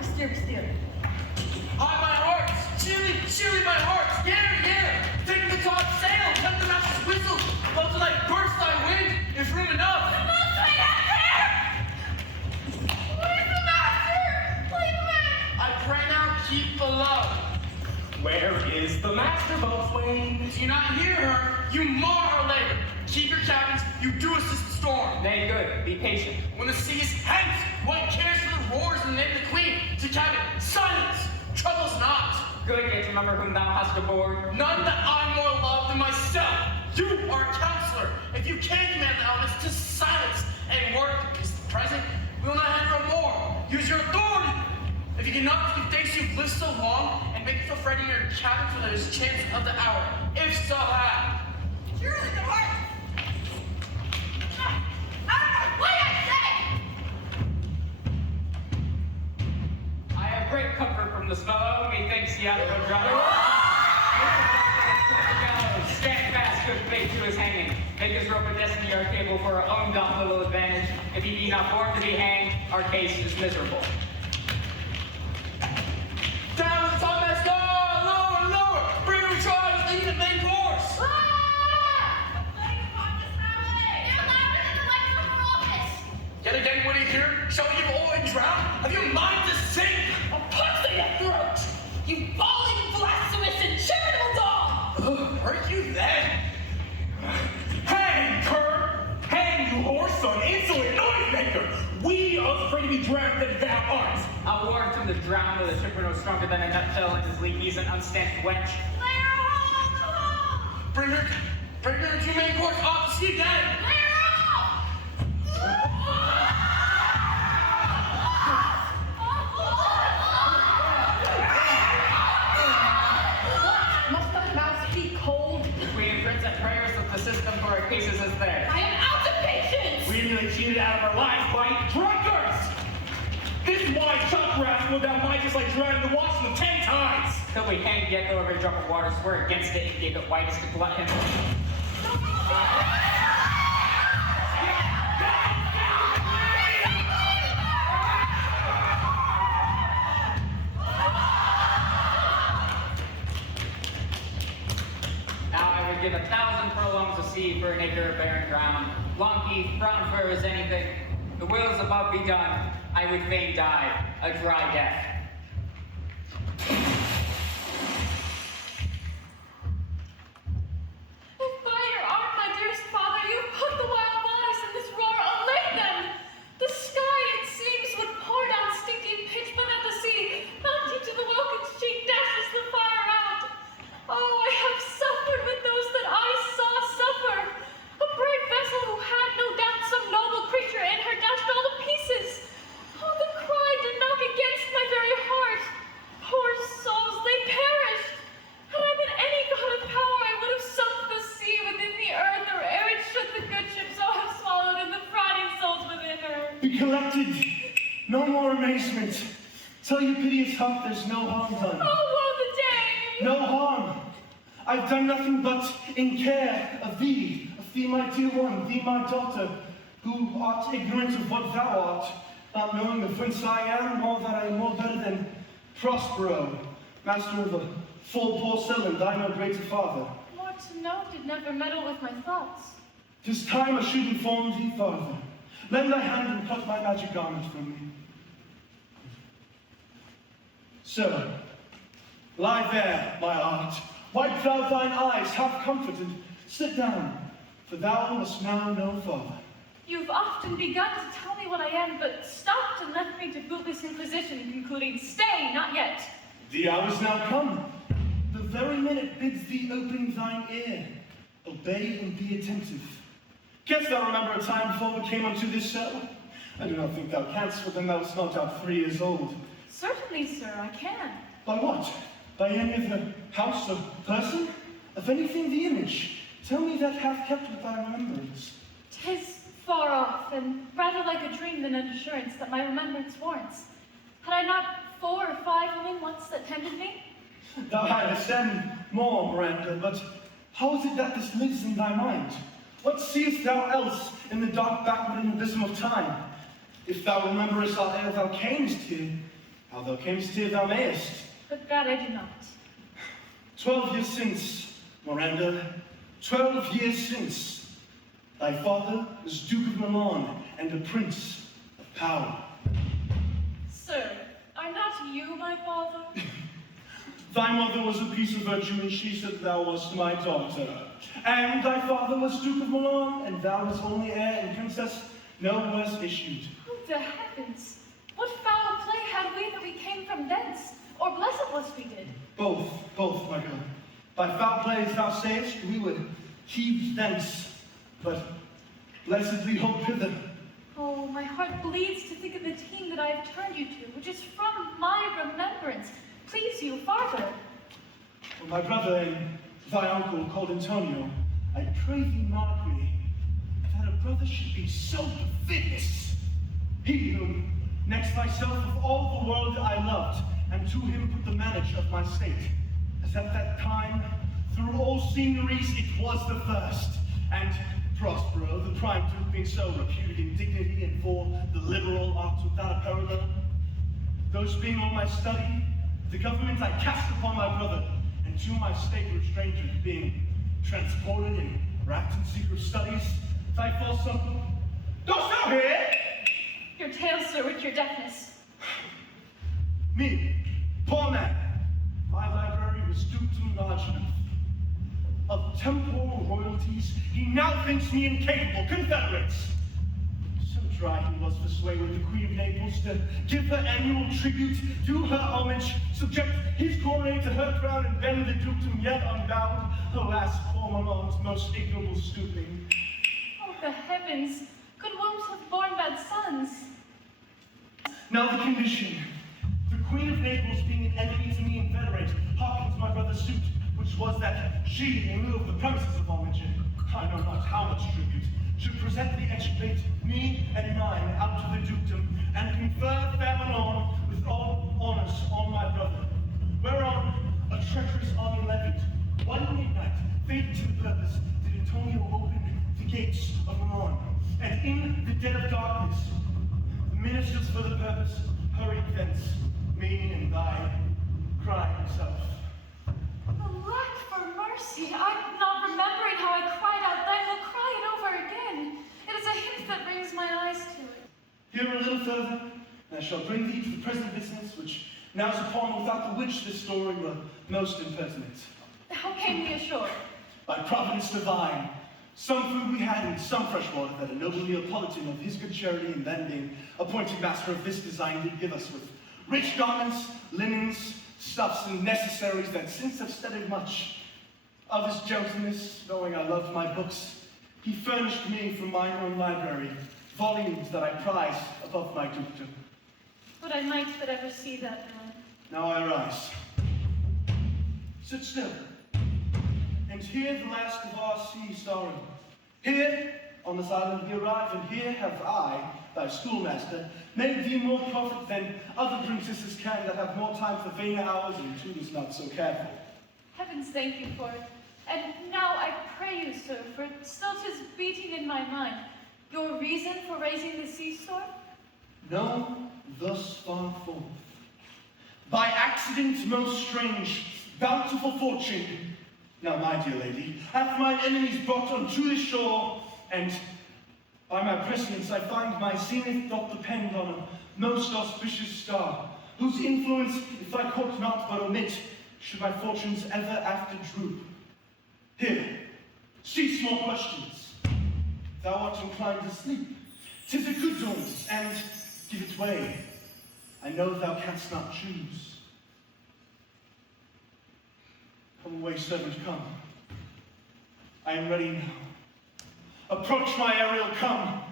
Steer. Hi, my hearts! Chilly, my hearts! Yeah! Take the top sail! Cut the master's whistle! About to like burst thy wind, if room enough! The most right out there! Where's the master? Leave him in! I pray now, keep the love. Where is the master, boatswain? Do you not hear her? You mar our labor. Keep your cabins, you do assist the storm. Nay, good, be patient. When the sea is hence, one cares for the roars in the name of the queen. To cabin, silence! Troubles not. Good, yet remember whom thou hast aboard. None that I more love than myself. You are a counselor. If you can command the elements to silence and work is the present, we will not have no more. Use your authority. If you cannot keep days you've lived so long, and make yourself ready in your cabins when there is chance of the hour. If so have. Surely the heart. What did I say? I have great comfort from this fellow. Methinks he hath no drowning. Stand fast, good faith to his hanging. Make his rope a destiny our cable for our own doth little advantage. If he be not born to be hanged, our case is miserable. Down with the topmast, lower! Bring her try with the main course! Yet again, what do you hear? Shall we give all and drown? Have you a mind to sink? I'll punch thee in the throat! You falling, blasphemous, and charitable dog! Hurt you then? Hang, cur! Hang, you whoreson, insolent noise-maker! We are afraid to be drowned that thou art! I'll warn from the drown with a chipper no stronger than a nutshell and his leak he's an unstanched wench. Lay her home! Bring her to main course off the sea again! Lay her off! Must the mouse be cold? We imprints at prayers that the system for our cases is there. I am out of patience! We nearly cheated out of our lives by drunkards! This wise chuck rascal thou mightest like drowning the watchman 10 times! Till we hang yet though every drop of water swear against it and gave it whitest to glut him. Now I would give 1,000 furlongs of sea for an acre of barren ground. Long heath, brown fur as anything. The wills above be done. I would fain die a dry death. If by your art, my dearest father, you put the wild bodies in this roar, allay them! The sky, it seems, would pour down stinking pitch, but at the sea, mounting to the welkin sheet, dashes the fire out. Oh, I have suffered with those that I saw suffer. A brave vessel who had no doubt some noble creature in her dashed all to pieces. Oh, the cry did knock against my very heart. Poor souls, they perished. Had I been any god of power, I would have sunk the sea within the earth, or ere it should the good ship so have swallowed, and the frowning souls within her. Be collected. No more amazement. Tell your piteous heart there's no harm done. Oh, woe the day! No harm. I've done nothing but in care of thee, my dear one, thee, my daughter, who art ignorant of what thou art, not knowing of whence I am, nor that I am more better than Prospero, master of a full porcel, and thy no greater father. More to know did never meddle with my thoughts. 'Tis time I should inform thee farther. Lend thy hand and pluck my magic garment from me. So, lie there, my art. Wipe thou thine eyes, have comfort, and sit down, for thou must now know farther. You've often begun to tell me what I am, but stopped and left me to bootless inquisition, concluding, stay, not yet. The hour's now come. The very minute bids thee open thine ear. Obey and be attentive. Canst thou remember a time before we came unto this cell? I do not think thou canst, for then thou wast not out 3 years old. Certainly, sir, I can. By what? By any of the house or person? Of anything the image? Tell me that hath kept with thy remembrance. 'Tis far off, and rather like a dream than an assurance that my remembrance warrants. Had I not 4 or 5 women once that tended me? Thou hadst then more, Miranda, but how is it that this lives in thy mind? What seest thou else in the dark backward abysm of time? If thou rememberest our ere thou camest here, How thou camest here thou mayest. But that I do not. 12 years since, Miranda, 12 years since, thy father was Duke of Milan and a prince of power. Sir, are not you my father? Thy mother was a piece of virtue, and she said thou wast my daughter. And thy father was Duke of Milan, and thou was only heir and princess, no worse issued. Oh, the heavens! What foul play had we that we came from thence? Or blessed was we did? Both, my girl. By foul play, as thou sayest, we would heave thence, but blessedly hope hither. Oh, my heart bleeds to think of the team that I have turned you to, which is from my remembrance. Please you, farther. For my brother and thy uncle called Antonio, I pray thee mark me, that a brother should be so perfidious. He whom, next thyself of all the world I loved, and to him put the manage of my state, as at that time, through all sceneries it was the first, and Prospero, the prime duke, being so reputed in dignity and for the liberal arts without a parallel. Those being all my study, the government I cast upon my brother, and to my state were strangers, being transported and wrapped in secret studies, thy false uncle. Dost thou hear? Your tale, sir, with your deafness. Me, poor man, my library was duped and large enough. Of temporal royalties, he now thinks me incapable. Confederates! So dry he was to sway with the Queen of Naples, to give her annual tribute, do her homage, subject his coronet to her crown, and bend the dukedom yet unbound. Alas, poor Milan's most ignoble stooping. Oh, the heavens! Good wombs have borne bad sons. Now the condition. The Queen of Naples being an enemy to me inveterate, hearkened to my brother's suit, which was that she, in lieu of the premises of homage, and I know not how much tribute, should present the exculpate, me and mine, out to the dukedom, and confer fair Milan with all honors on my brother. Whereon a treacherous army levied, one midnight, fated to the purpose, did Antonio open the gates of Milan, and in the dead of darkness, the ministers for the purpose hurried thence, me and thy crying self. Alack for mercy! I'm not remembering how I cried out then. Will cry it over again. It is a hint that brings my eyes to it. Here a little further, and I shall bring thee to the present business, which now's upon without the which this story were most impertinent. How came we ashore? By providence divine, some food we had and some fresh water that a noble Neapolitan of his good charity, and then being appointed master of this design, did give us with rich garments, linens, stuffs, and necessaries that since have studied much. Of his gentleness, knowing I loved my books, he furnished me from mine own library volumes that I prize above my dukedom. Would I might but ever see that man. Now I arise. Sit still, and hear the last of our sea story. Here, on this island we arrived, and here have I, thy schoolmaster, made thee more profit than other princesses can that have more time for vainer hours and tutors not so careful. Heavens thank you for it. And now I pray you, sir, for still 'tis beating in my mind, your reason for raising the sea storm? No, thus far forth. By accident most strange, bountiful fortune. Now, my dear lady, hath mine enemies brought unto this shore, and by my prescience I find my zenith doth depend on a most auspicious star, whose influence, if I court not but omit, should my fortunes ever after droop. Here, cease more questions. Thou art inclined to sleep. 'Tis a good daunt, and give it way. I know thou canst not choose. Come away, servant, come. I am ready now. Approach my Ariel, come.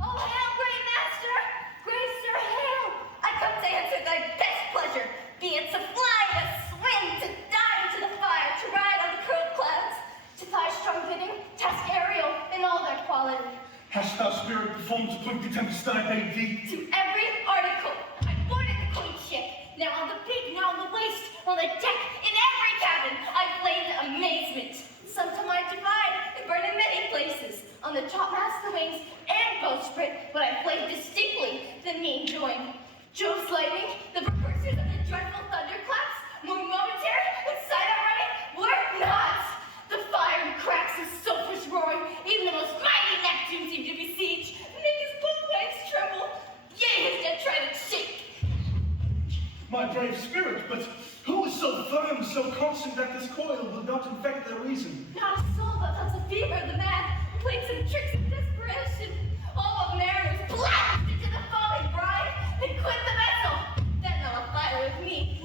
Oh, hail, great master! Great sir, hail! I come to answer thy best pleasure, be it to fly, to swim, to dive into the fire, to ride on the curled clouds, to thy strong bidding, task Ariel in all their quality. Hast thou spirit performed to point the tempest that I bade thee? To every article, I boarded the queen's ship, now on the peak, now on the waist, on the deck, in every cabin, I flamed amazement. Some to my divide, it burned in many places, on the topmast, the wings, and bowsprit, but I flamed distinctly, the mean join. furious lightning, the precursors of the dreadful thunderclaps, more momentary and silent running, were not. The fire and cracks of sulphurous roaring, even the most mighty Neptune seemed to besiege, and make his both legs tremble, yea, his dead trident shake. My brave spirit, but who is so firm, so constant that this coil will not infect their reason? Not a soul but felt the fever of the mad, who played some tricks of desperation. All of mariners plunged into the foaming brine and quit the vessel. Then they'll fire with me.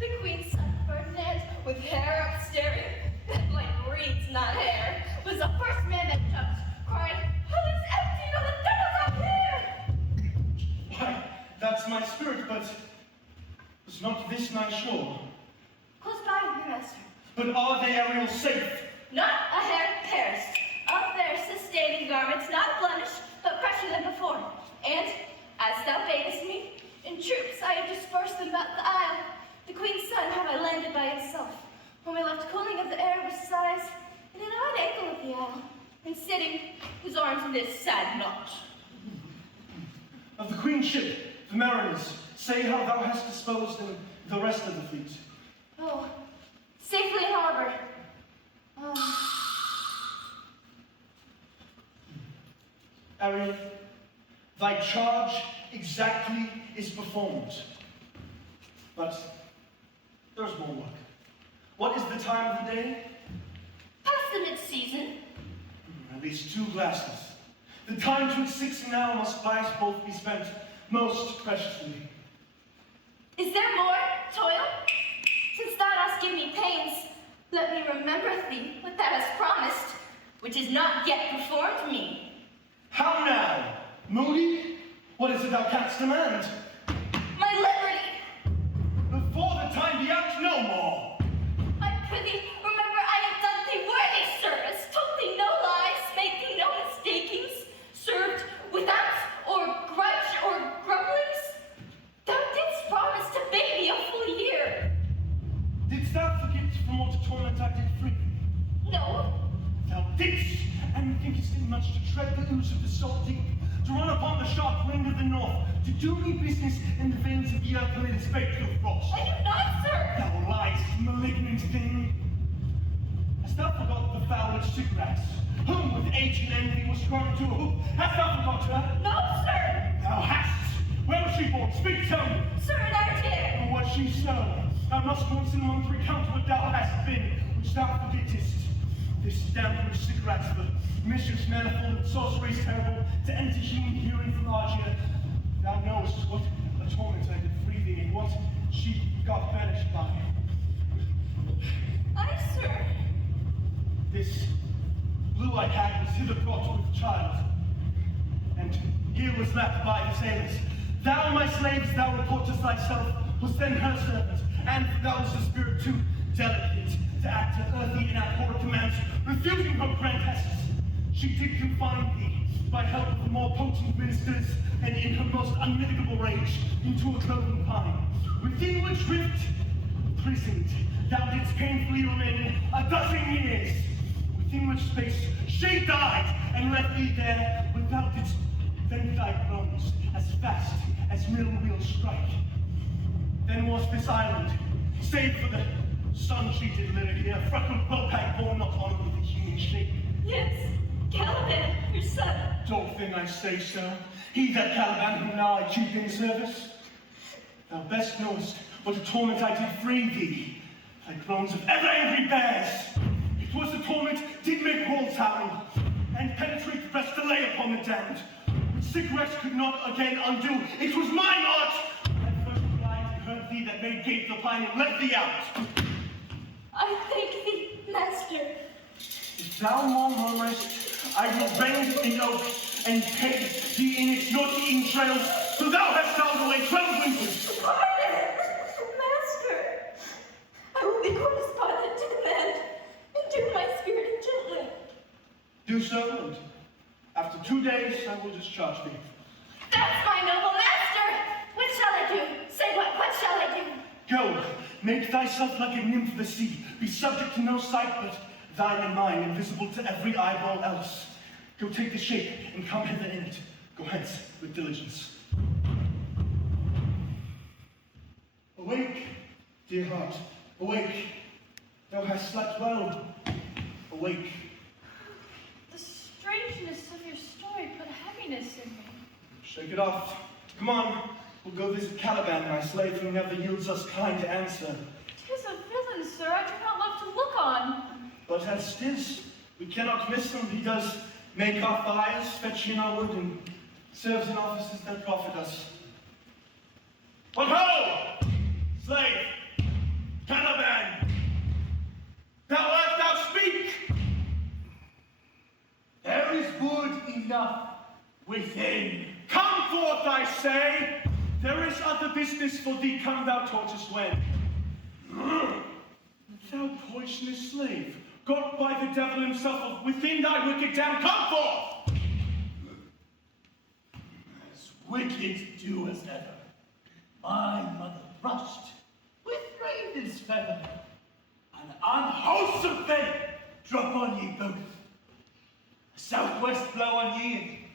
The queen's son Ferdinand, with hair up staring, like reeds, not hair, was the first man that jumped, crying, "Hell is empty, no, the devil's up here!" Why, that's my spirit, but was not this my shore? Close by, my master. But are the aerials safe? Not a hair perished. Of their sustaining garments, not a blemish, but fresher than before. And, as thou badest me, in troops I have dispersed them about the isle. The queen's son have I landed by himself, when we left cooling of the air besides, in an odd angle of the isle, and sitting, his arms in this sad knot. Of the queen's ship, the mariners, say how thou hast disposed of the rest of the fleet. Oh, safely in harbor. Ariel, thy charge exactly is performed. But there's more work. What is the time of the day? Past the mid-season. At least 2 glasses. The time 'twixt 6 and now must by us both be spent most preciously. Is there more toil? Since thou dost give me pains, let me remember thee what thou hast promised, which is not yet performed me. How now? Moody? What is it thou canst demand? My liberty! Before the time be out, no more. I prithee, remember I have done thee worthy service, told thee no lies, made thee no mistakings, served without or grudge or grumblings. Thou didst promise to bait me a full year. Didst thou forget from what torment I did free? No, Thou didst, and thinkest it much to tread the ooze of the salt deep, to run upon the sharp wind of the north, to do me business in the veins of the earth amid its baked with frost. I do not, sir. Thou liest, malignant thing! Hast thou forgot the foul cigarettes, whom with age and envy was thrown into a hoop? Hast thou forgot her? No, sir. Thou hast! Where was she born? Speak, tell me! Sir, in Arlington. Or was she so? Thou must once in a month recount what thou hast been, which thou forgettest. This damned cigarettes, the mischiefs manifold and sorceries terrible, to enter human hearing from Argia. Thou knowest what a torment I did free thee, and what she got banished by. Aye, sir. This blue-eyed hag was hither brought with child, and here was left by the sailors. Thou, my slaves, thou reportest thyself, was then her servant, and thou was the spirit too delicate to act her earthy and abhorrent commands, refusing her grand hests. She did confine thee, by help of the more potent ministers, and in her most unmitigable rage, into a cloven pine, within which rift, imprisoned, thou didst painfully remain 12 years, within which space she died, and left thee there, when thou didst vent thy bones, as fast as mill wheels strike. Then was this island, save for the sun she did litter here, freckled bowpack born not on with a human shape. Yes, Caliban, your son. Don't think I say so. He that Caliban whom now I keep in service. Thou best knowest what a torment I did free thee, thy groans of ever-angry bears. It was a torment did make walls howl, and penetrate the breast to lay upon the damned, which cigarettes could not again undo. It was mine art, that first cried and heard thee, that made gape the pine and let thee out. I thank thee, master. If thou more murmurest, I will rend the oak and peg thee in its naughty entrails, so thou hast held away 12 winters. Pardon, master. I will be correspondent to the man, and do my spirit gently. Do so, and after 2 days I will discharge thee. That's my noble master! What shall I do? Say what shall I do? Go, make thyself like a nymph of the sea, be subject to no sight but thine and mine, invisible to every eyeball else. Go take the shape, and come hither in it. Go hence with diligence. Dear heart, awake. Thou hast slept well. Awake. The strangeness of your story put heaviness in me. Shake it off. Come on. We'll go visit Caliban, my slave, who never yields us kind answer. 'Tis a villain, sir, I do not love to look on. But as 'tis, we cannot miss him. He does make our fires, fetch in our wood, and serves in offices that profit us. But ho! Slave! Caliban! Thou art thou speak! There is wood enough within. Come forth, I say! There is other business for thee. Come, thou tortoise when. Thou poisonous slave, got by the devil himself within thy wicked dam, come forth! As wicked do as ever, my mother rushed with raven's feather, an unwholesome fate drop on ye both. A southwest blow on ye,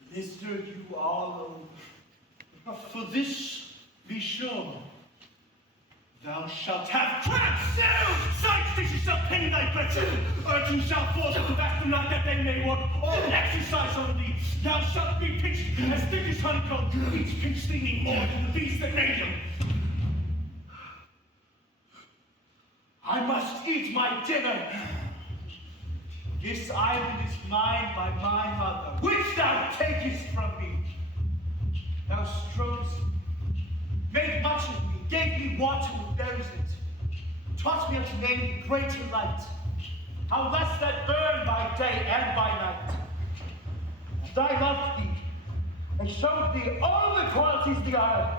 and blistered you all over. For this, be sure, thou shalt have Traps! No! Side stitches shall pain thy breast. Urchin shall force to fasten not that they may work. All exercise on thee. Thou shalt be pinched as thick as honeycomb. Each pinch stinging more than the beast that made him. I must eat my dinner. This island is mine by my mother, which thou takest from me. Thou strokest, made much of me, gave me water with berries in it, taught me how to name the greater light, how less that burn by day and by night. And I loved thee, and showed thee all the qualities of the isle,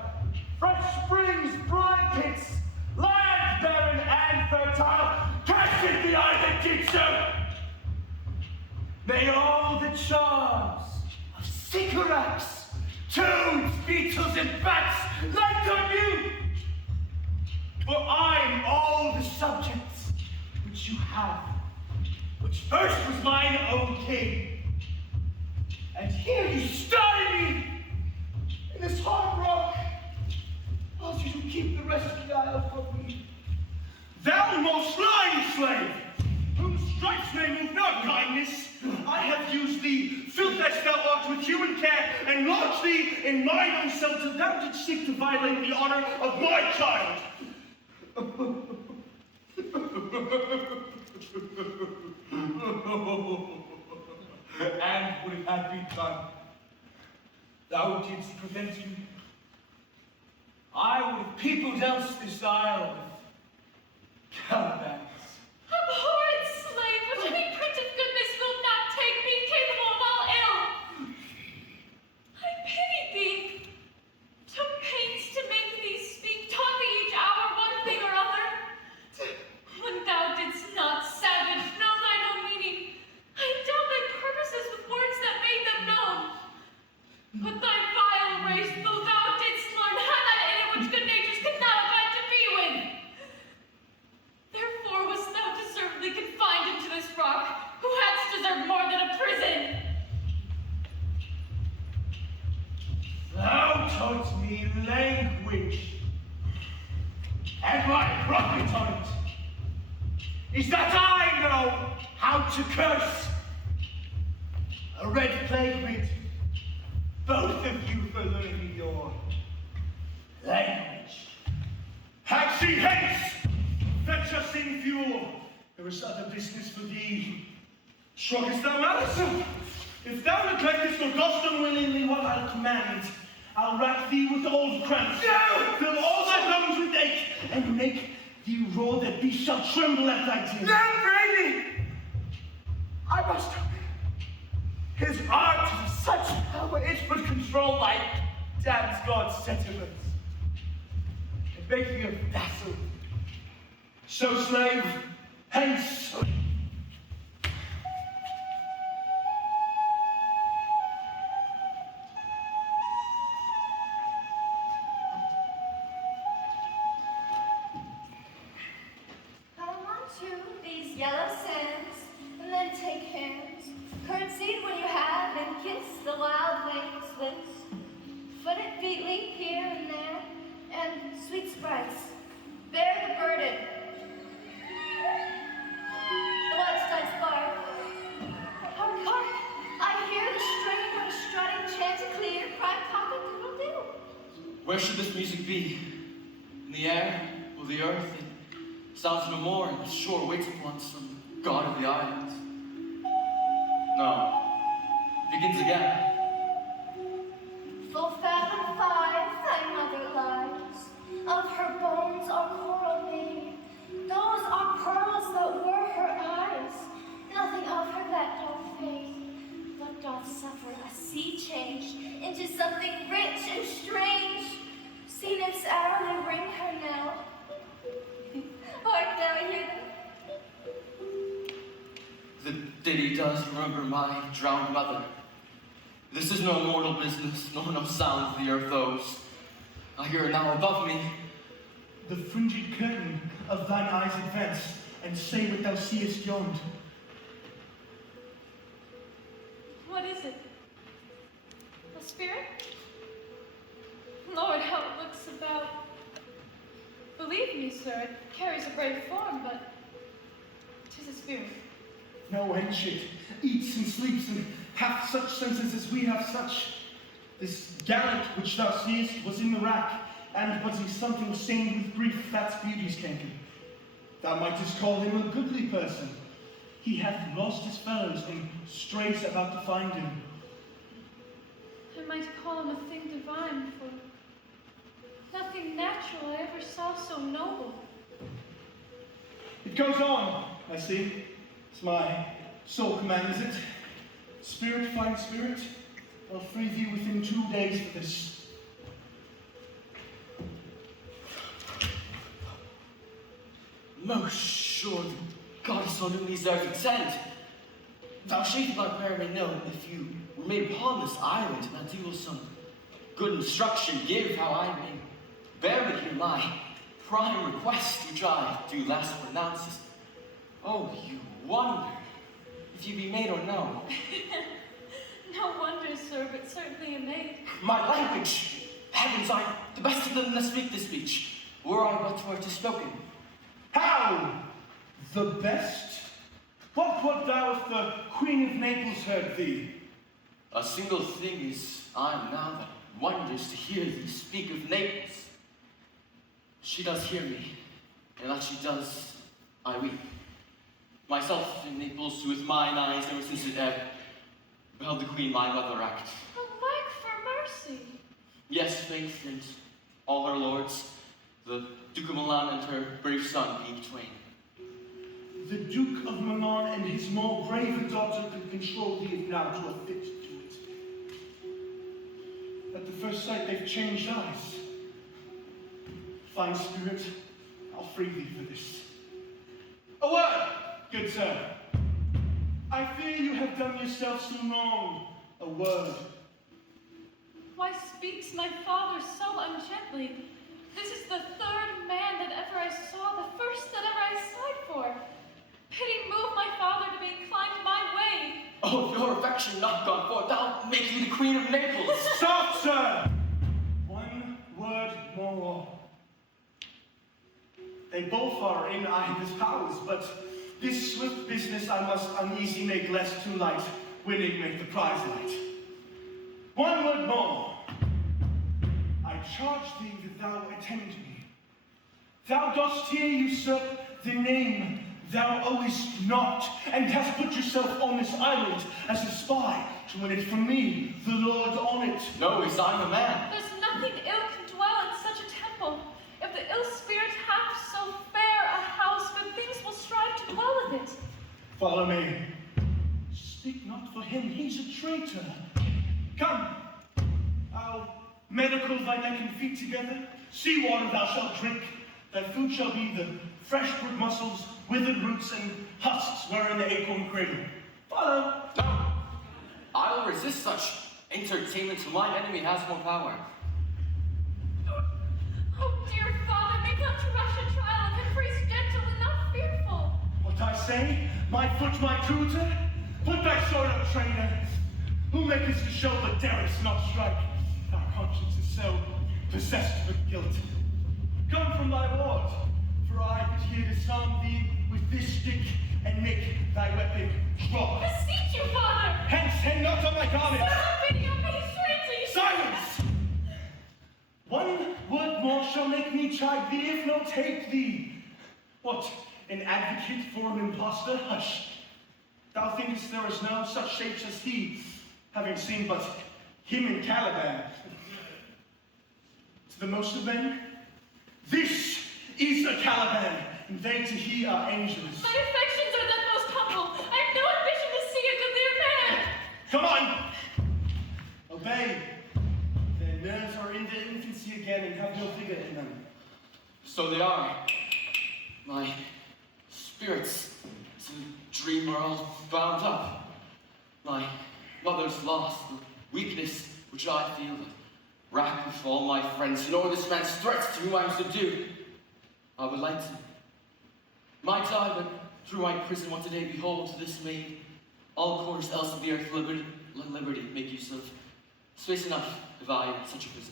fresh springs, brine pits, land barren and fertile. Cursed be I that did so! May all the charms of sycorax, toads, beetles, and bats light on you! For I'm all the subjects which you have, which first was mine own king. And here you started me in this hard rock, whilst you keep the rest of the isle from me. Thou most lying slave, whom stripes may move not kindness. I have used thee, filled as thou art with human care, and lodged thee in mine own cell till thou didst seek to violate the honor of my child. And would it have been done? Thou didst prevent me. I would have peopled else this isle with Calibans. Abhorred slave, which any print of goodness will not take me, capable of all ill. I pitied thee, took pains to make thee speak, taught thee each hour one thing or other. When thou didst not, savage, know thine own meaning, I doubt thy purposes with words that made them known. But thy vile race, though thou didst learn, had that in it which good natures could not abide to be with. Therefore wast thou deservedly confined into this rock, who hadst deserved more than a prison. Thou taught me language, and my profit on it is that I know how to curse. A red plague rid both of you for learning me your language. Taxi hence! Fetch us in fuel. There is other business for thee. Shruggest thou malice? If thou neglectest or dost unwillingly what I'll command, I'll rack thee with old cramps. No! Fill all thy lungs with ache, and make thee roar that beast shall tremble at thy din. No, Brady! I must. His art is of such power it would control my damned god's sentiments and make me a vassal. So, slave, hence. Come onto these yellow sands, and then take hands. Curtsy when you have, and kiss the wild waves lips. Foot it featly here and there, and sweet sprites, bear the burden. The watchdogs bark. Hark, hark! I hear the strain of a strutting chanticleer cry cock-a-doodle-doo. Where should this music be? In the air or the earth? It sounds no more, and sure waits upon some god of the islands. No. It begins again. Full fathom 5 thy mother lies. Of her bones are coral made. Those are pearls that were her eyes. Nothing of her that doth fade, but doth suffer a sea change into something rich and strange. See nymphs arrowly ring her now. Hark now, I hear them. The ditty does remember my drowned mother. This is no mortal business, nor no sound the earth owes. I hear it now above me. The fringed curtain of thine eyes advance, and say what thou seest yond. What is it? A spirit? Lord, how it looks about. Believe me, sir, it carries a brave form, but 'tis a spirit. No wench it eats and sleeps and hath such senses as we have such. This gallant which thou seest was in the rack, and but is something stained with grief, that's beauty's canker. Thou mightest call him a goodly person. He hath lost his fellows and strays about to find him. I might call him a thing divine, for nothing natural I ever saw so noble. It goes on, I see. It's my soul commands it. Spirit find spirit. I'll free thee within 2 days for this. Most sure the goddess on whom these there consent. Thou shalt by prayer may know, if you were made upon this island, that thee will some good instruction give how I may bear with here my prime request, which I do last pronounce is, oh, you wonder if you be made or no. No wonder, sir, but certainly a maid. My language, heavens, I the best of them that speak this speech, were I but were to spoken. How? The best? What would thou if the Queen of Naples heard thee? A single thing is I am now that wonders to hear thee speak of Naples. She does hear me, and that she does, I weep. Myself in Naples, who with mine eyes ever since it ebbed, beheld the Queen my mother act. But beg for mercy. Yes, faith, and all her lords, the Duke of Milan and her brave son, being twain. The Duke of Milan and his more brave daughter could control thee if now to a fit to it. At the first sight they've changed eyes. Fine spirit, I'll free thee for this. A word, good sir. I fear you have done yourself some wrong. A word. Why speaks my father so ungently? This is the third man that ever I saw, the first that ever I sighed for. Pity move my father to be inclined my way. Oh, if your affection not gone forth, thou make you the Queen of Naples. Stop, sir! One word more. They both are in either's powers, but this swift business I must uneasy make less too light, winning make the prize light. One word more. I charge thee that thou attend me. Thou dost here usurp the name thou owest not, and hast put yourself on this island as a spy to win it from me, the Lord on it. No, is I the man. There's nothing ill can dwell in such a temple. If the ill spirit hath so fair a house, good things will strive to dwell with it. Follow me. Speak not for him, he's a traitor. Come, I'll medical thy neck and feet together. Sea water thou shalt drink. Thy food shall be the fresh brood mussels, withered roots, and husks wherein the acorn cradle. Follow. No, I will resist such entertainment till mine enemy has more power. Oh, dear father, make not to rush a trial of him, for he's gentle and not fearful. What I say? My foot, my tutor? Put thy sword up, trainer. Who makest to show but darest not strike? Our conscience is so possessed with guilt. Come from thy ward. for I could here disarm thee with this stick and make thy weapon drop. Beseech you, father! Hence, hang not on my garments! Sir, have pity on me, strangely! Silence! One word more shall make me chide thee, if not hate thee. What, an advocate for an impostor? Hush. Thou thinkest there is no such shapes as he, having seen but him in Caliban. To the most of men, this is a Caliban, and they to he are angels. My affections are then most humble. I have no ambition to see a good man. Come on! Obey. Their nerves are in their infancy again and have no vigor in them. So they are. My spirits, some dream are all bound up. My mother's loss, the weakness which I feel, the wrack of all my friends, nor this man's threats to whom I am subdued. I would like to. Might I, but through my prison what today behold this maid, all corners else of the earth liberty make use of. Space enough if I in such a prison.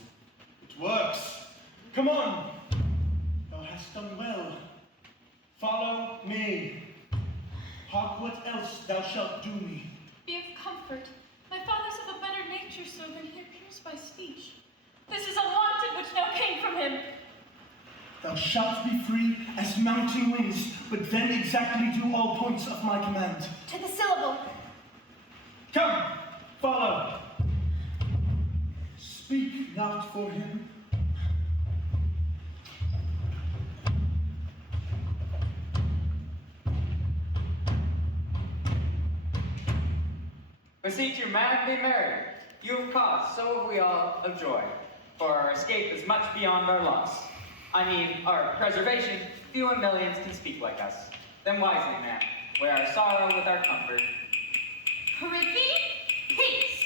It works. Come on. Thou hast done well. Follow me. Hark what else thou shalt do me. Be of comfort. My father's of a better nature so than he appears by speech. This is unwanted which now came from him. Thou shalt be free as mounting winds, but then exactly do all points of my command. To the syllable. Come, follow. Speak not for him. Beseech you, man, be merry. You have cause, so have we all, of joy. For our escape is much beyond our loss. I mean, our preservation, few in millions can speak like us. Then wisely, man, weigh our sorrow with our comfort. Prithee, peace!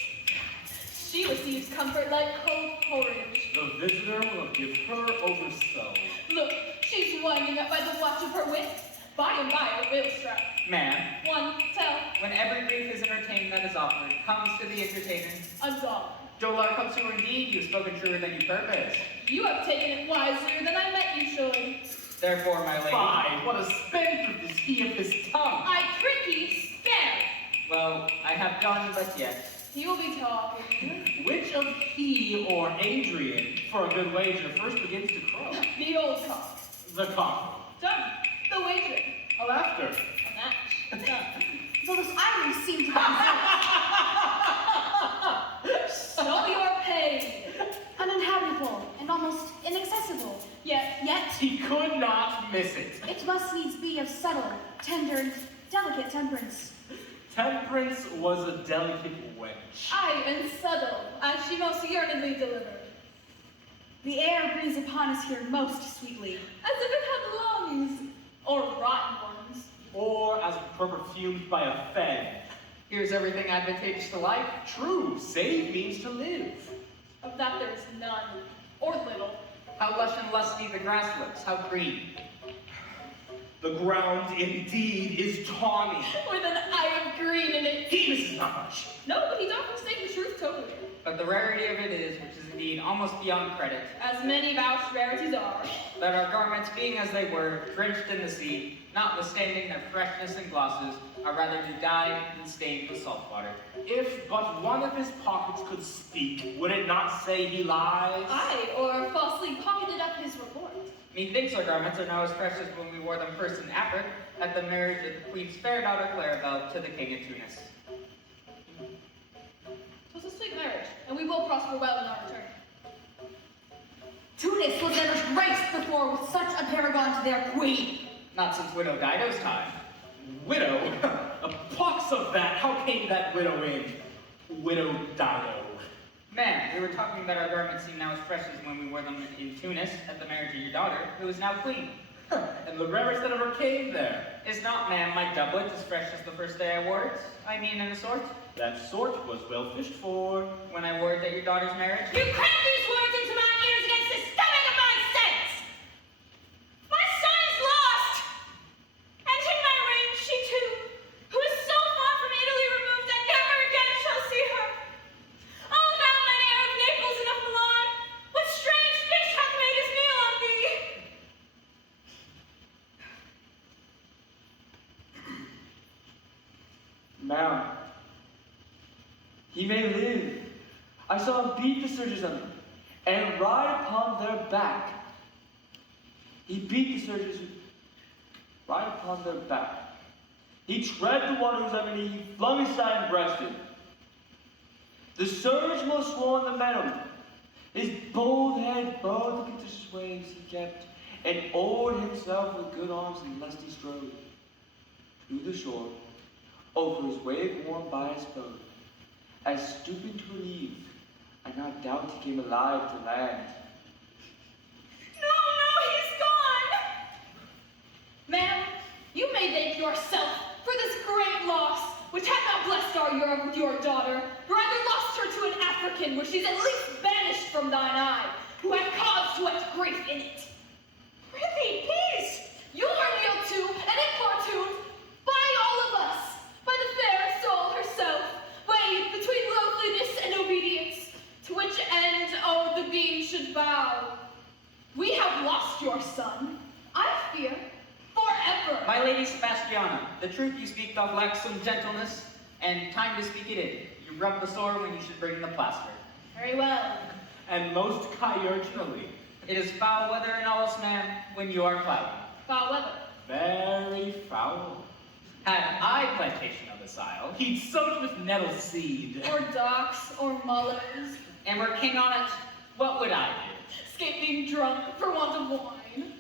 She receives comfort like cold porridge. The visitor will give her over so. Look, she's winding up by the watch of her wits. By and by it will strike. Man, One, tell, when every grief is entertained that is offered, comes to the entertainer. a dog. Jolar comes to indeed, you have spoken truer than you purpose. You have taken it wiser than I meant you should. Therefore, my lady. Fie, what a spendthrift is he of his tongue! I prithee, spare! Well, I have done but yet. You'll be talking. Which of he or Adrian, for a good wager, first begins to crow? The old cock. The cock. Done. The wager. A laughter. A match. Done. Those irons seem to be So you're paid. uninhabitable and almost inaccessible. Yet, He could not miss it. It must needs be of subtle, tender, and delicate temperance. Temperance was a delicate wench. I and subtle, as she most yearnedly delivered. The air breathes upon us here most sweetly. As if it had lungs. Or rotten ones. Or as perfumed by a fen. Here's everything advantageous to life. True, save means to live. Of that there is none. Or little. How lush and lusty the grass looks, how green. The ground indeed is tawny. With an eye of green in it. He misses not much. No, but he's often stating the truth totally. But the rarity of it is, which is indeed almost beyond credit, As many vouched rarities are. that our garments, being as they were, drenched in the sea, notwithstanding their freshness and glosses, are rather dyed than stained with salt water. If but one of his pockets could speak, would it not say he lies? Aye, or falsely pocketed up his report. Methinks our garments are now as fresh as when we wore them first in Africa at the marriage of the Queen's fair daughter Clarabelle to the King of Tunis. 'Twas a sweet marriage, and we will prosper well in our return. Tunis was never graced before with such a paragon to their queen. Not since Widow Dido's time. Widow? A pox of that! How came that widow in? Widow Dido. Man, we were talking that our garments seem now as fresh as when we wore them in Tunis at the marriage of your daughter, who is now queen. And the rarest that ever came there. Is not, ma'am, my doublet as fresh as the first day I wore it? I mean, in a sort. That sort was well fished for. When I wore it at your daughter's marriage? You cram these words into my ears against the stomach of my sense! My son is lost! And in my reign, she too, who is so far from Italy removed that never again shall see her. All about mine air of Naples and of Milan, what strange fish hath made his meal on thee? Mount. He may live. I saw him beat the surges on them, and ride upon their back. He beat the surges, ride upon their back. He tread the waters underneath, he flung his side and breasted. The surge most swollen the meadow. His bold head bowed the contentious waves he kept, and oared himself with good arms and lusty strode. To the shore, over his wave worn by his boat, as stooping to relieve, I not doubt he came alive to land. No, he's gone! Ma'am, you may thank yourself for this great loss, which had not blessed our Europe with your daughter, rather lost her to an African, where she's at least banished from thine eye, who had caused much grief in it. Prithee, peace! You are kneeled to and importuned by all of us, by the fair soul herself, weighed between loneliness and obedience, to which end, oh, the being should bow. We have lost your son, I fear, forever. My lady Sebastiana, the truth you speak doth lack some gentleness, and time to speak it in. You rub the sore when you should bring the plaster. Very well. And most urgently. It is foul weather in all us, ma'am, when you are cloudy. Foul weather. Very foul. Had I plantation of this isle, He'd sowed with nettle seed. Or docks, or mullers. and were king on it, what would I do? Escape being drunk for want of wine.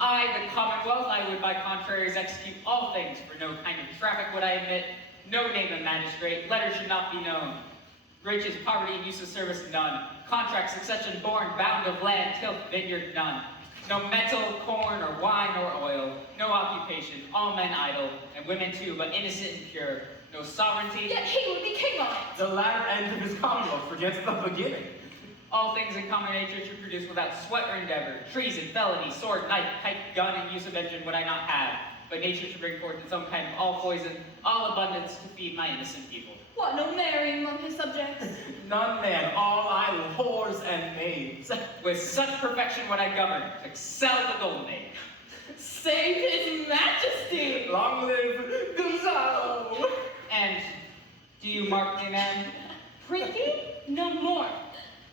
I, the Commonwealth, I would by contraries execute all things, for no kind of traffic would I admit, no name of magistrate, letters should not be known. Riches, poverty, and use of service none. Contract, succession born, bound of land, tilth, vineyard none. No metal, corn, or wine, or oil. No occupation, all men idle, and women too, but innocent and pure. No sovereignty. Yet he would be king on it. The latter end of his commonwealth forgets the beginning. All things in common nature should produce without sweat or endeavor. Treason, felony, sword, knife, pike, gun, and use of engine would I not have. But nature should bring forth its own kind of all poison, all abundance to feed my innocent people. What, no marrying among his subjects? None, man, all idle, whores and maids. With such perfection would I govern, to excel the golden age. Save his majesty! Long live Gonzalo! And do you mark me, man? Prithee, no more.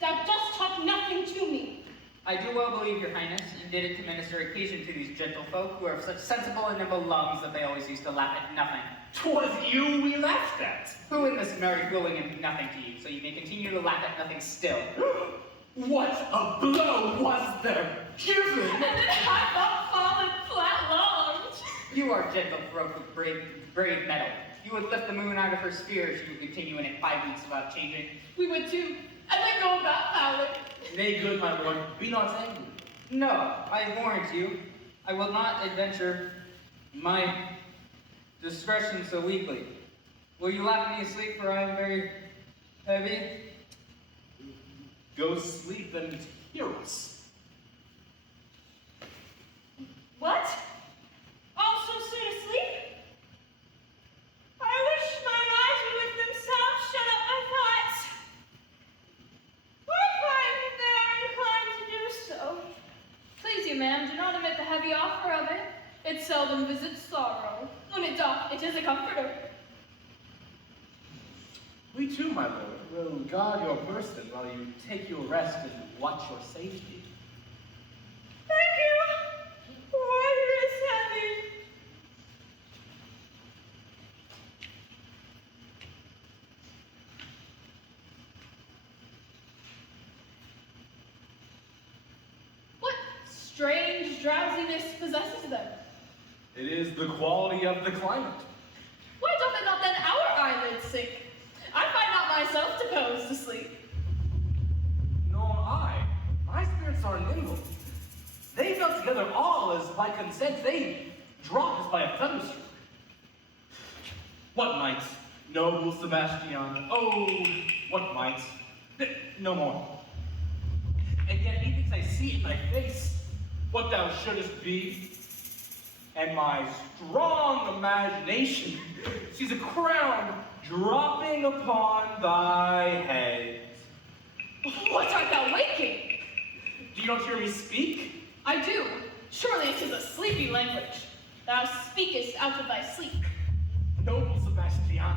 Thou dost talk nothing to me. I do well believe, your highness, and did it to minister occasion to these gentle folk who are of such sensible and nimble lungs that they always used to laugh at nothing. 'Twas you we laughed at. Who in this merry fooling am nothing to you, so you may continue to laugh at nothing still. What a blow was there given! And then have not fallen flat-longed. You are gentle folk with brave metal. You would lift the moon out of her sphere if you would continue in it 5 weeks without changing. We would too, and then go about fouling. Nay, good my lord, be not angry. No, I warrant you, I will not adventure my discretion so weakly. Will you laugh me asleep, for I am very heavy? Go sleep and hear us. What? All so soon asleep? I wish mine eyes would with themselves shut up my thoughts. I find they are inclined to do so. Please you, ma'am, do not omit the heavy offer of it. It seldom visits sorrow. When it doth, it is a comforter. We too, my lord, will guard your person while you take your rest and watch your safety. Thank you. Water is heavy. What strange drowsiness possesses them? It is the quality of the climate. Why doth it not then our eyelids sink? I find not myself disposed to sleep. Nor I. My spirits are nimble. They fell together all as by consent. They dropped as by a thunderstroke. What might, noble Sebastian? Oh, what might? No more. And yet methinks I see in thy face what thou shouldest be. And my strong imagination sees a crown dropping upon thy head. What art thou waking? Do you not hear me speak? I do. Surely it is a sleepy language. Thou speakest out of thy sleep. Noble Sebastian,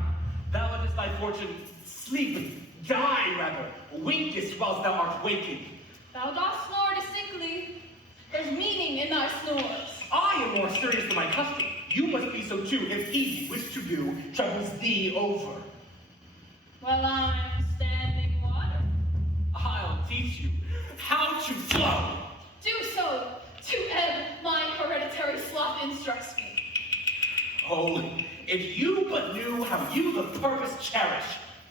Thou lettest thy fortune sleep, die rather, winkest whilst thou art waking. Thou dost snore distinctly. There's meaning in thy snores. I am more serious than my custom. You must be so too, if he, which to do, troubles thee over. Well, I'm standing water. I'll teach you how to flow. Do so. To ebb, my hereditary sloth instructs me. Oh, if you but knew how you the purpose cherish,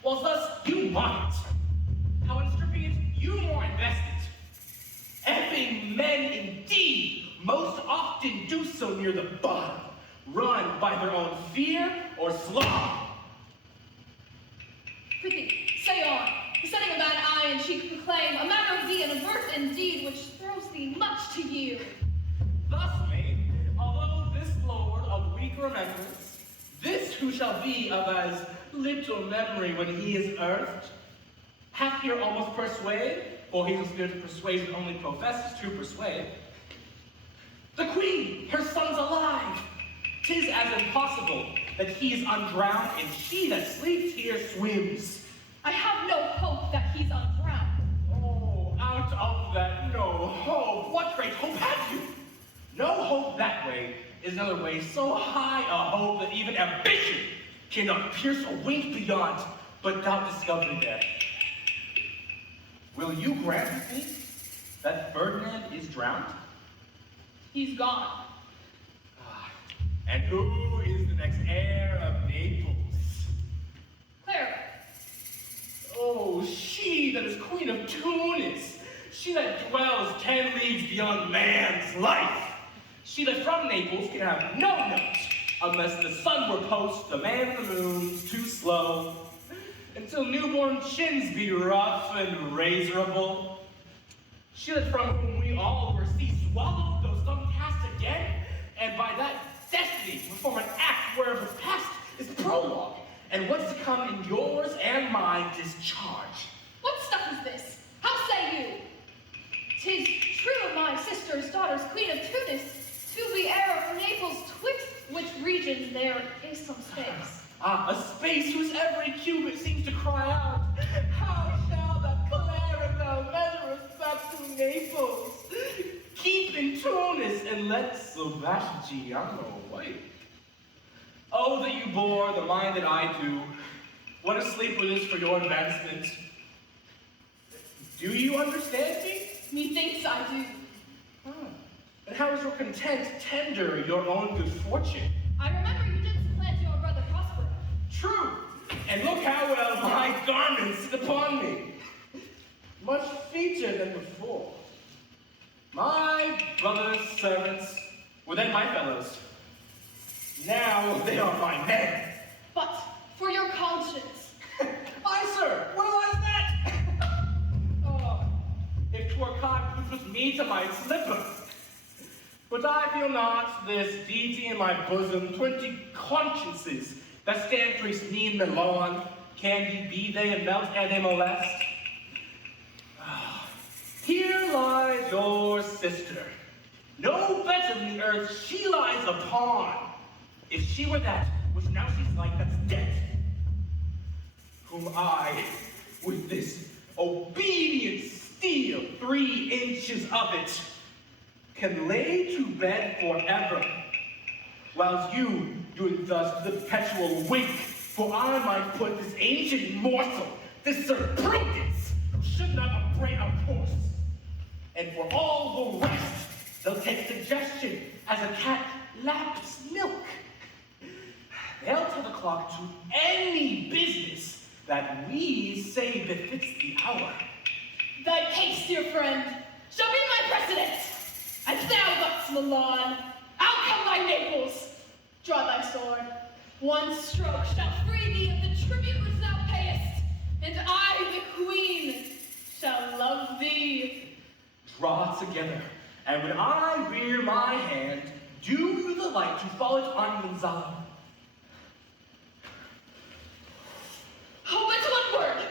whilst thus you mock it, how in stripping it you more invest it. Ebbing men indeed most often do so near the bottom, run by their own fear or sloth. Prithee, say on. Setting a bad eye and cheek proclaim a matter of thee and a birth indeed which throws thee much to yield. Thus made, although this lord of weak remembrance, this who shall be of as little memory when he is earthed, hath here almost persuade, for he is a spirit of persuasion only professes to persuade. The queen, her son's alive. 'Tis as impossible that he is undrowned, and she that sleeps here swims. I have no hope that he's undrowned. Oh, out of that no hope, what great hope have you? No hope that way is another way so high a hope that even ambition cannot pierce a wink beyond, but thou discovery there. Will you grant with me that Ferdinand is drowned? He's gone. And who is the next heir of Naples? Clara. Oh, she that is queen of Tunis, she that dwells 10 leagues beyond man's life, she that from Naples can have no note, unless the sun were post, the man in the moon's too slow, until newborn chins be rough and razorable. She that from whom we all were sea swallowed, though some cast again, and by that destiny perform an act whereof the past is prologue, and what's to come in yours and my discharge. What stuff is this? How say you? 'Tis true my sister's daughter's queen of Tunis, to be heir of Naples, twixt which regions there is some space. A space whose every cubit seems to cry out, how shall the Clara measure us back to Naples? Keep in Tunis and let Sebastiano wait. Oh, that you bore the mind that I do. What a sleep it is for your advancement. Do you understand me? Methinks I do. And how is your content tender your own good fortune? I remember you did supplant your brother Prospero. True, and look how well my garments sit upon me. Much featured than before. My brother's servants were then my fellows. Now they are my men. But for your conscience. Aye, sir, what was that? Oh, if 'twere caught which was me to my slipper. But I feel not this deity in my bosom, 20 consciences that stand twixt me and the lawn, candy be they and melt and they molest. Here lies your sister. No better than the earth she lies upon. If she were that, which now she's like, that's dead. Whom I, with this obedient steel, 3 inches of it, can lay to bed forever, whilst you doing thus the perpetual wink, for I might put this ancient morsel, this Sir Prudence, who should not upbraid our course. And for all the rest, they'll take suggestion as a cat laps milk. They'll tell the clock to any business that we say befits the hour. Thy case, dear friend, shall be my precedent. And thou thus, Milan, out come thy Naples. Draw thy sword. One stroke shall free thee of the tribute which thou payest, and I, the queen, shall love thee. Draw together, and when I rear my hand, do you the like to fall it on Gonzalo. Oh, but one word.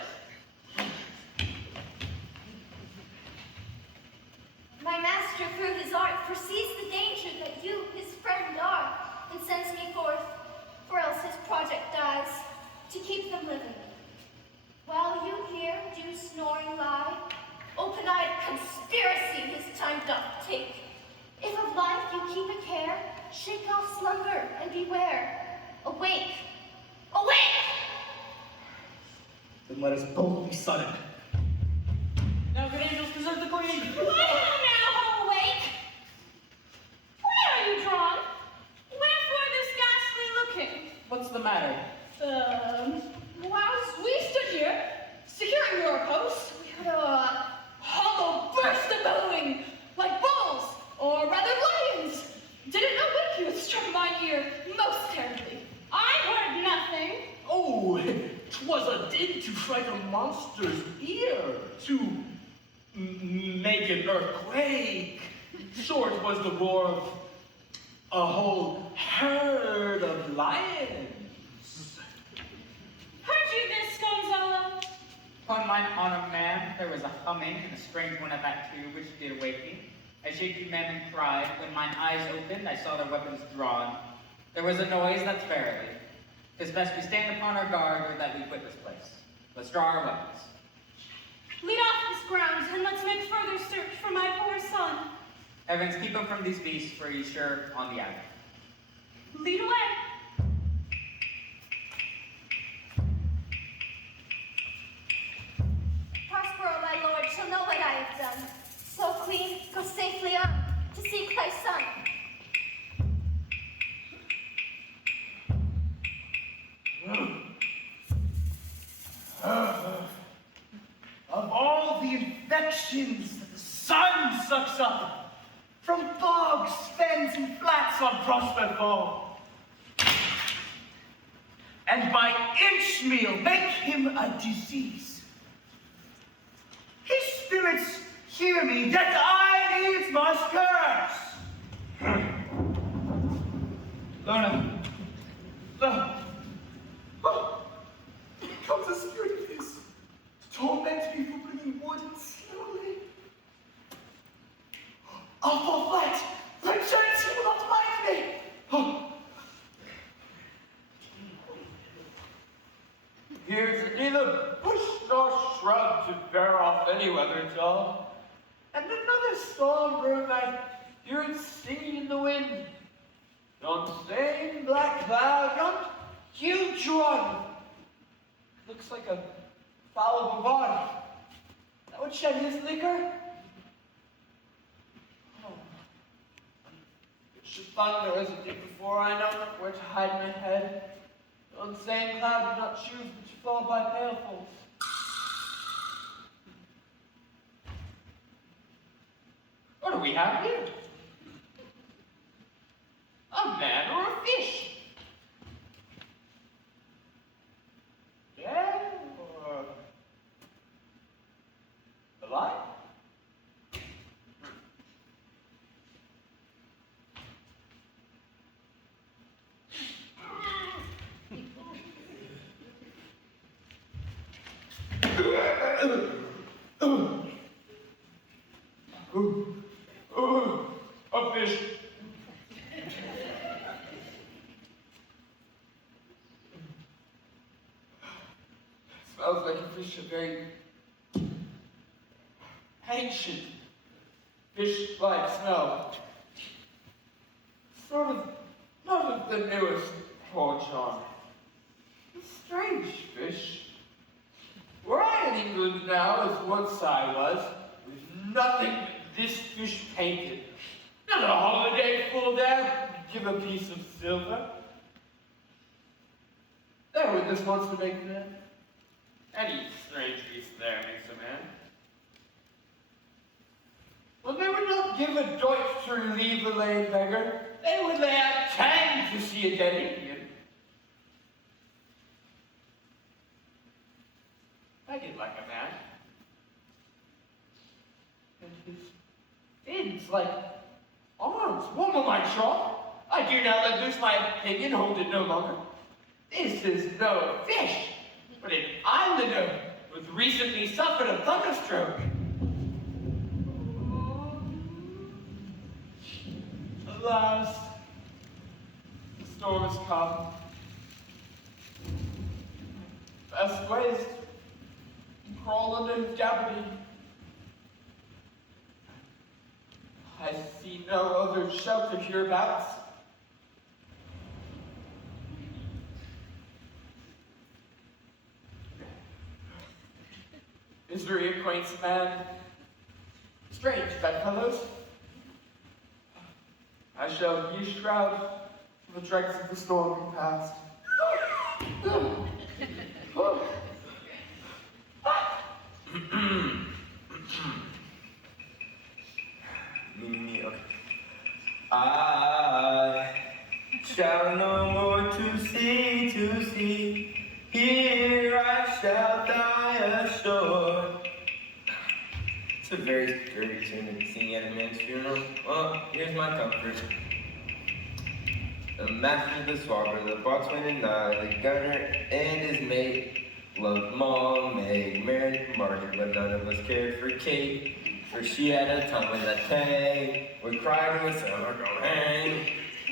My master, through his art, foresees the danger that you, his friend, are, and sends me forth, or else his project dies. to keep them living. While you here do snoring lie, open-eyed conspiracy his time doth take. If of life you keep a care, shake off slumber and beware. Awake! Awake! Then let us both be sudden. Now, good angels, preserve the queen. Now awake! Why are you drawn? Wherefore this ghastly looking? What's the matter? Whilst we stood here, securing your post, we heard a hollow burst of bellowing, like bulls, or rather lions. Did it not wake you? It struck mine ear most terribly. I heard nothing. Oh, 'twas a din to strike a monster's ear, to make an earthquake. Sure, it was the roar of a whole herd of lions. Heard you this, Gonzalo? Upon mine honor, ma'am, there was a humming and a strange one at that too, which did awake me. I shake you, ma'am, and cried. When mine eyes opened, I saw their weapons drawn. There was a noise, that's verily. 'Tis best we stand upon our guard, or that we quit this place. Let's draw our weapons. Lead off this ground, and let's make further search for my poor son. Heavens, keep him from these beasts, for he's sure on the island. Lead away. Prospero, my lord, shall know what I have done. So, queen, go safely on to seek thy son. Of all the infections that the sun sucks up, from bogs, fens, and flats on Prosper fall, and by inch meal make him a disease. His spirits hear me, yet I needs must curse. Lorna, lo, oh, comes a spirit of his to torment me for bringing wood and slowly. I'll fall flat, perchance he will not mind me. Oh. Here's neither bush nor shrub to bear off any weather at all. And another storm brewing night, hear it singing in the wind. Yon same black cloud, yon huge one. Looks like a foul bovine. That would shed his liquor. Oh. It should thunder as it did before. I know not where to hide my head. On the same cloud do not choose but to fall by pailfuls. What do we have here? A man or a fish? Dead or alive? A fish. Smells like a fish, a very ancient fish-like smell. Sort of, not of the newest porch on. A strange fish. Were I in England now, as once I was, with nothing but this fish painted, not a holiday full there, give a piece of silver. There would this monster make man. Any strange beast there makes a man. Well, they would not give a doit to relieve the lame beggar. They would lay out 10 to see a dead Indian. I did like a man. And his fins like arms. One on my jaw. I do now let loose my opinion, hold it no longer. This is no fish, but an islander who has recently suffered a thunderstroke. Alas, the storm has come. Best ways to crawl under his gabardine. I see no other shelter hereabouts. Misery acquaints man. Strange bedfellows. I shall be shroud from the dregs of the storm past. Okay. I shall no more to see. Here I shall die ashore. It's a very dirty tune to sing at a man's funeral. Well, here's my comfort. The master, the swabber, the boatswain and I, the gunner and his mate, loved Mom, Meg, Mary, Margaret, but none of us cared for Kate, for she had a tongue with a tang. We cried to a sailor, go hang.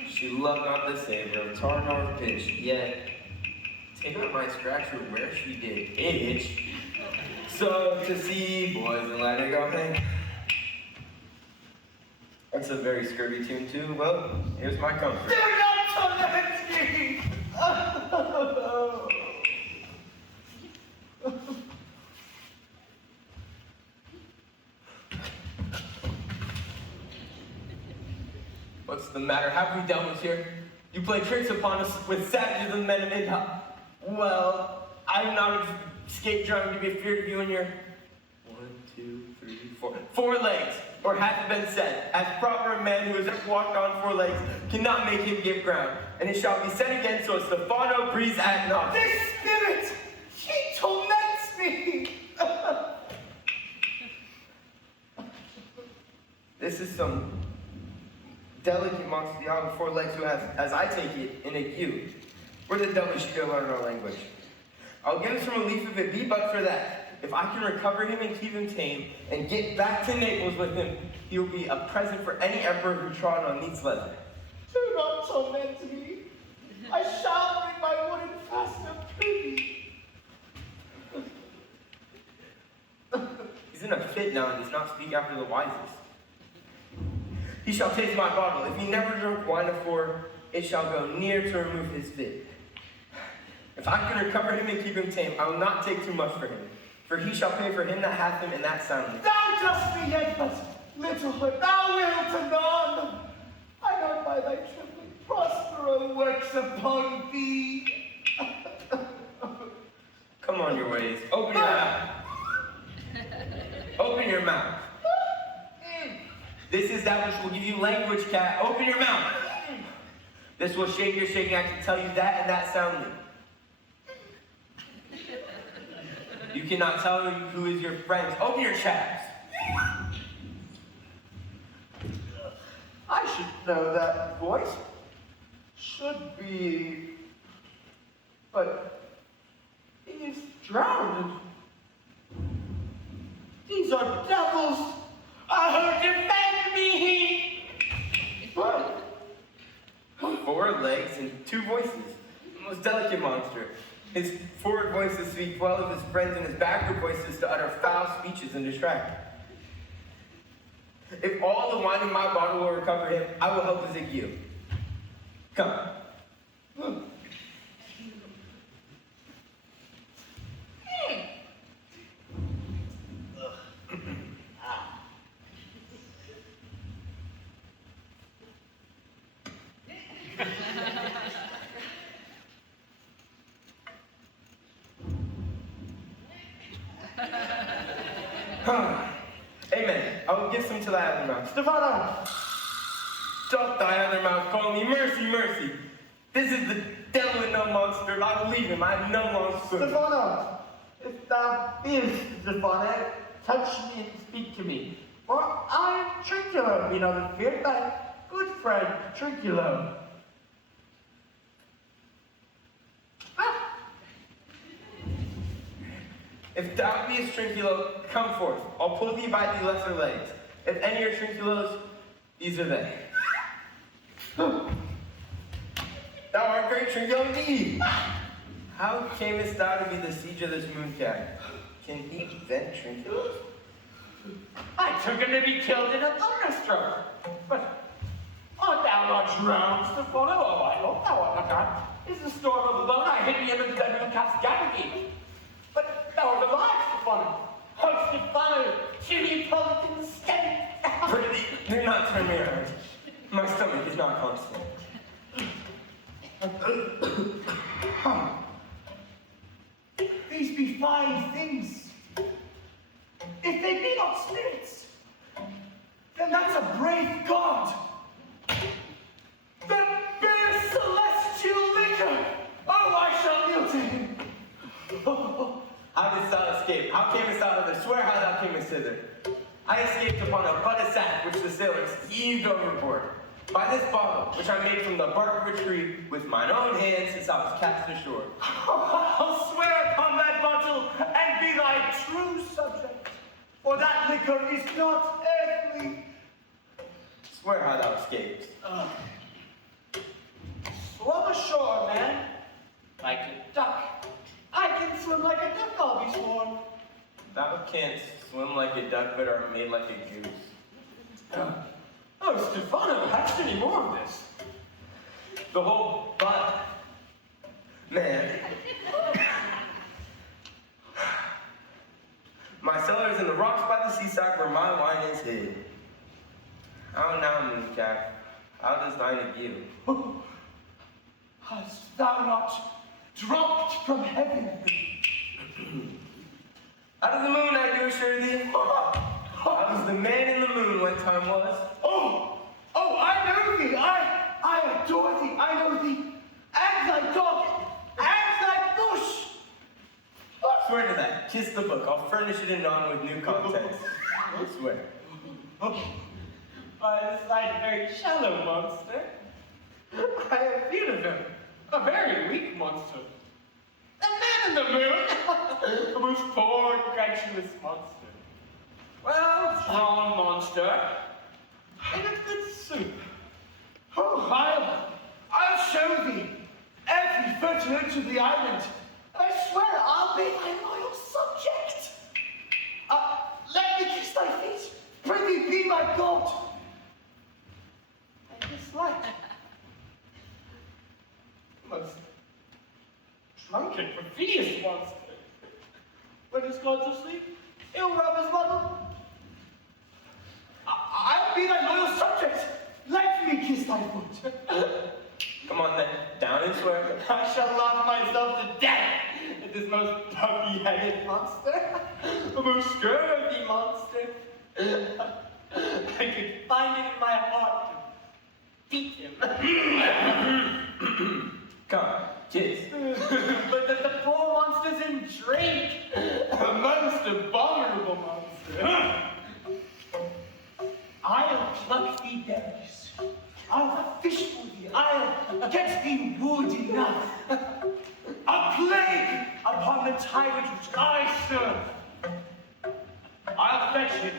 She loved not the savor of tar nor pitch, yet take out my scratcher where she did itch. So to see boys and let it go hang. That's a very scurvy tune too. Well, here's my comfort. Do not torment me! What's the matter? Have we dealt with here? You play tricks upon us with savages and men of Midha. Well, I do not escape drowning to be afeard of you and your 4 legs, or hath it been said, as proper a man who has ever walked on 4 legs cannot make him give ground. And it shall be said again, so Stefano breathes at naught. This spirit, he torments me! This is some delicate monster beyond 4 legs who has, as I take it, an ague. Where the devil should go learn our language. I'll give some relief if it be but for that. If I can recover him and keep him tame, and get back to Naples with him, he'll be a present for any emperor who trod on neat's leather. Do not torment me. I shall bring my wooden faster privy. He's in a fit now and does not speak after the wisest. He shall taste my bottle. If he never drunk wine afore, it shall go near to remove his fit. If I can recover him and keep him tame, I will not take too much for him. For he shall pay for him that hath him, and that soundly. Thou dost me yet but little hood, thou wilt anon. I know by thy trembling Prospero works upon thee. Come on your ways. Open your mouth. Open your mouth. This is that which will give you language, cat. Open your mouth. This will shake your shaking. I can tell you that and that soundly. You cannot tell who is your friend. Open your chaps. I should know that voice. Should be. But he is drowned. These are devils. Defend me! What? 4 legs and 2 voices. The most delicate monster. His forward voices speak well of his friends, and his backward voices to utter foul speeches and distract. If all the wine in my bottle will recover him, I will help his ague. Come. Amen. I will give some to thy other mouth. Stefano! Doth thy other mouth call me? Mercy, mercy. This is the devil and no monster. I will leave him. I have no long swim. Stefano! If thou beest, Stefano, touch me and speak to me. For I am Trinculo, be not afeard, thy good friend Trinculo. If thou beest Trinculo, come forth. I'll pull thee by the lesser legs. If any are Trinculos, these are they. Thou art great Trinculo indeed. How camest thou to be the siege of this mooncap? Can he vent trinkets? I took him to be killed in a thunderstroke. But art thou not drowned, Stephano? Oh, I hope thou art not. Is the storm of alone I hid me under the mooncap's galley? But thou art alive, Stephano. Oh, Stephano, chilly pumpkin steady. Pretty, do not turn me around. My stomach is not constant. These be fine things. If they be not spirits, then that's a brave god. That bears celestial liquor. Oh, I shall kneel to him. How didst thou escape? How camest thou hither? Swear how thou camest hither. I escaped upon a butter sack which the sailors heaved overboard. By this bottle, which I made from the bark of a tree with mine own hands since I was cast ashore. I'll swear upon that bottle and be thy true subject, for that liquor is not earthly. Swear how thou escaped. Swim ashore, man, like a duck. I can swim like a duck, I'll be sworn. Thou canst swim like a duck, but art made like a goose. Oh, Stephano, hast any more of this? The whole butt. Man. My cellar is in the rocks by the seaside where my wine is hid. How now, mooncap? How does thine you? Hast thou not dropped from heaven? Out of the moon, I do assure thee. I was the man in the moon when time was. Oh, I know thee. I adore thee. I know thee. And thy dog. And thy bush. Swear to that. Kiss the book. I'll furnish it anon with new contents. I swear. By this light, a very shallow monster. I have feared of him. A very weak monster. A man in the moon. A most poor, credulous monster. Well, drawn monster. And a good soup. Oh, I'll show thee every foot of the island. I swear I'll be thy loyal subject. Let me kiss thy feet. Prithee be my god. I dislike. Most drunken, perfidious monster. When his god's asleep, he'll rub his mother. I'll be thy loyal subject. Let me kiss thy foot. Come on then. Down and swear. I shall laugh myself to death at this most puppy-headed monster. A most scurvy monster. I could find it in my heart to beat him. Come, kiss. But the poor monster's in drink. A most abominable monster. I'll pluck thee berries. I'll fish for thee. I'll get thee wood enough. A plague upon the tyrant which I serve. I'll fetch it.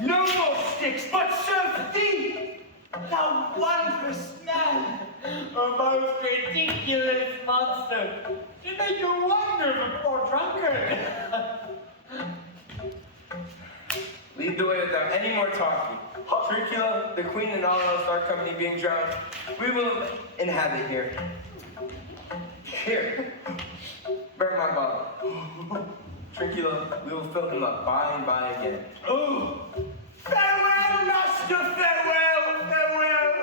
No more sticks, but serve thee, thou wondrous man. A most ridiculous monster. To make you wonder of a poor drunkard. Lead the way without any more talking. Trincula, the queen, and all else our company being drowned, we will inhabit here. Here. Bear my bottle. Trincula, we will fill him up by and by again. Oh, farewell, master, farewell, farewell.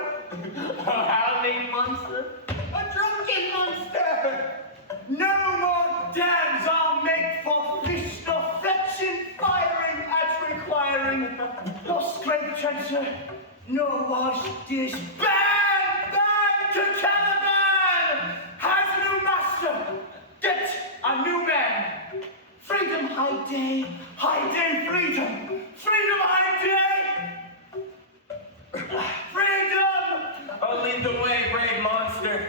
A howling monster? A drunken monster! No more dams I'll make for fish, nor fetching, firing at requiring, nor scrape trencher, nor wash dish. Ban, ban to Caliban! Has a new master, get a new man. Freedom, high day, freedom. Freedom, high day. Freedom! Oh, lead the way, brave monster.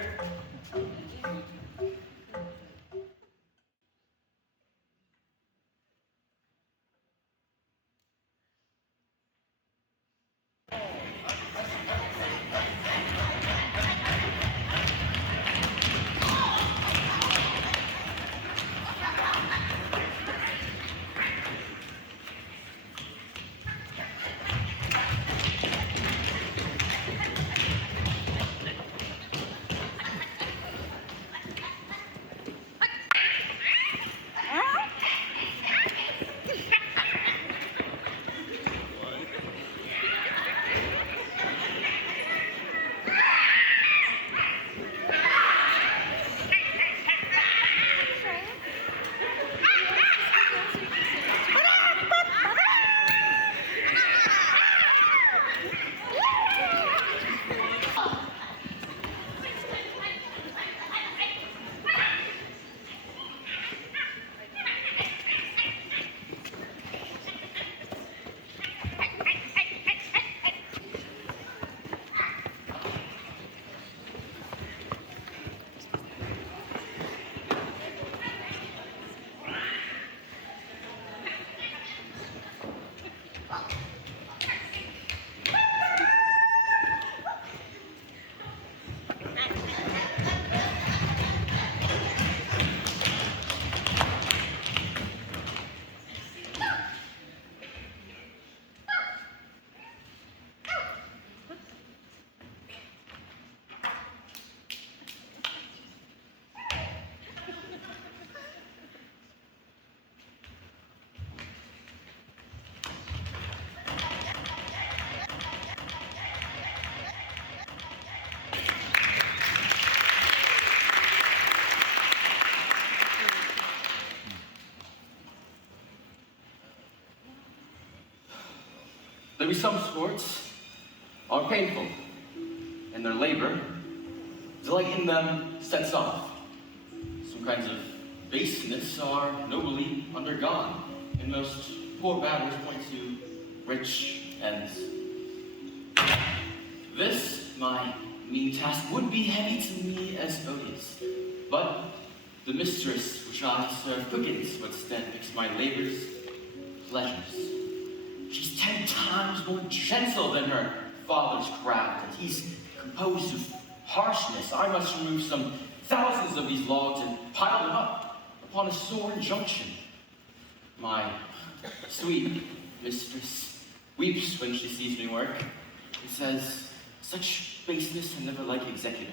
There be some sports are painful, and their labor, delight in them sets off. Some kinds of baseness are nobly undergone, and most poor batters point to rich ends. This, my mean task, would be heavy to me as odious, but the mistress which I serve quickens what then makes my labors pleasures. She's 10 times more gentle than her father's craft, and he's composed of harshness. I must remove some thousands of these logs and pile them up upon a sore injunction. My sweet mistress weeps when she sees me work, and says, such baseness and never like executor.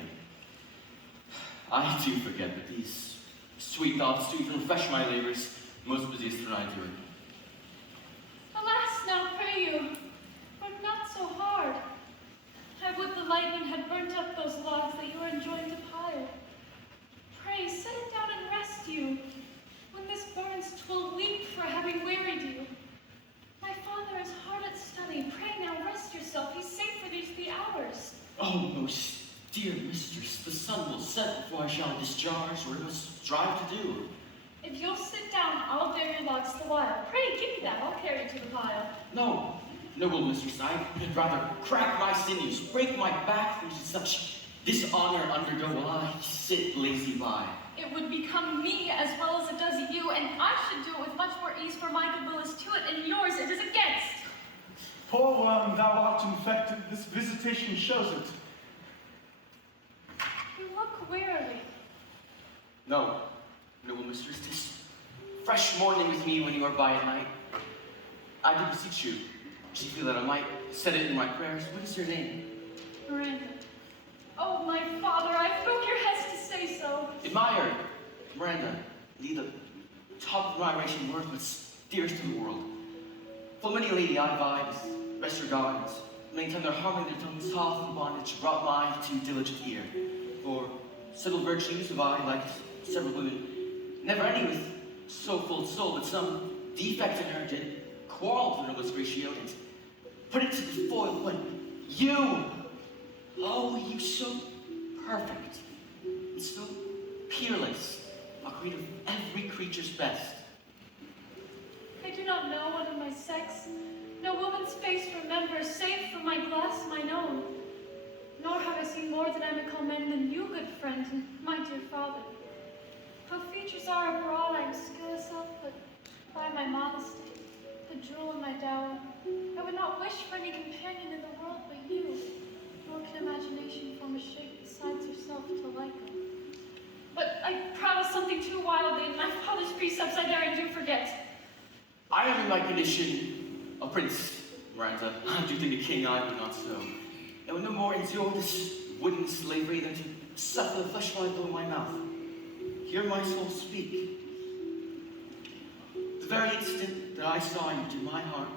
I do forget that these sweet thoughts do even refresh my labors, most busiest when I do it. Alas, now pray you, work not so hard. I would the lightning had burnt up those logs that you are enjoined to pile. Pray, set it down and rest you. When this burns, 'twill weep for having wearied you. My father is hard at study. Pray now rest yourself. He's safe for these 3 hours. Oh, most dear mistress, the sun will set before I shall discharge what I must strive to do. If you'll sit down, I'll bear your logs the while. Pray, give me that. I'll carry it to the pile. No, noble mistress, I would rather crack my sinews, break my back for such dishonor undergo while I sit lazy by. It would become me as well as it does you, and I should do it with much more ease, for my goodwill is to it, and yours it is against. Poor worm, thou art infected. This visitation shows it. You look wearily. No, noble mistress, 'tis fresh morning with me when you are by at night. I do beseech you, chiefly that I might set it in my prayers. What is your name? Miranda. Oh, my father, I broke your heads to say so. Admire, Miranda, indeed the top of my admiration worth what's dearest to the world. Full many a lady I vied, best regards, many time their harmony, their tongues soft and bondage brought mine to diligent ear. For subtle virtues have I, like several women, never any with so full soul, but some defect in her did quarrel with her noblest ratio and put it to the foil. But you, oh, you so perfect and so peerless, a creator of every creature's best. I do not know one of my sex. No woman's face remembers, save from my glass mine own. Nor have I seen more dynamical men than you, good friend, and my dear father. How features are abroad, I am skilless of, but by my modesty, the jewel in my dower, I would not wish for any companion in the world but you, nor can imagination form a shape besides yourself to like them. But I promised something too wildly, and my father's precepts I dare and do forget. I am in my condition a prince, Miranda. I do think a king I would not so. I would no more endure this wooden slavery than to suffer the flesh of my my mouth. Hear my soul speak. The very instant that I saw you, did my heart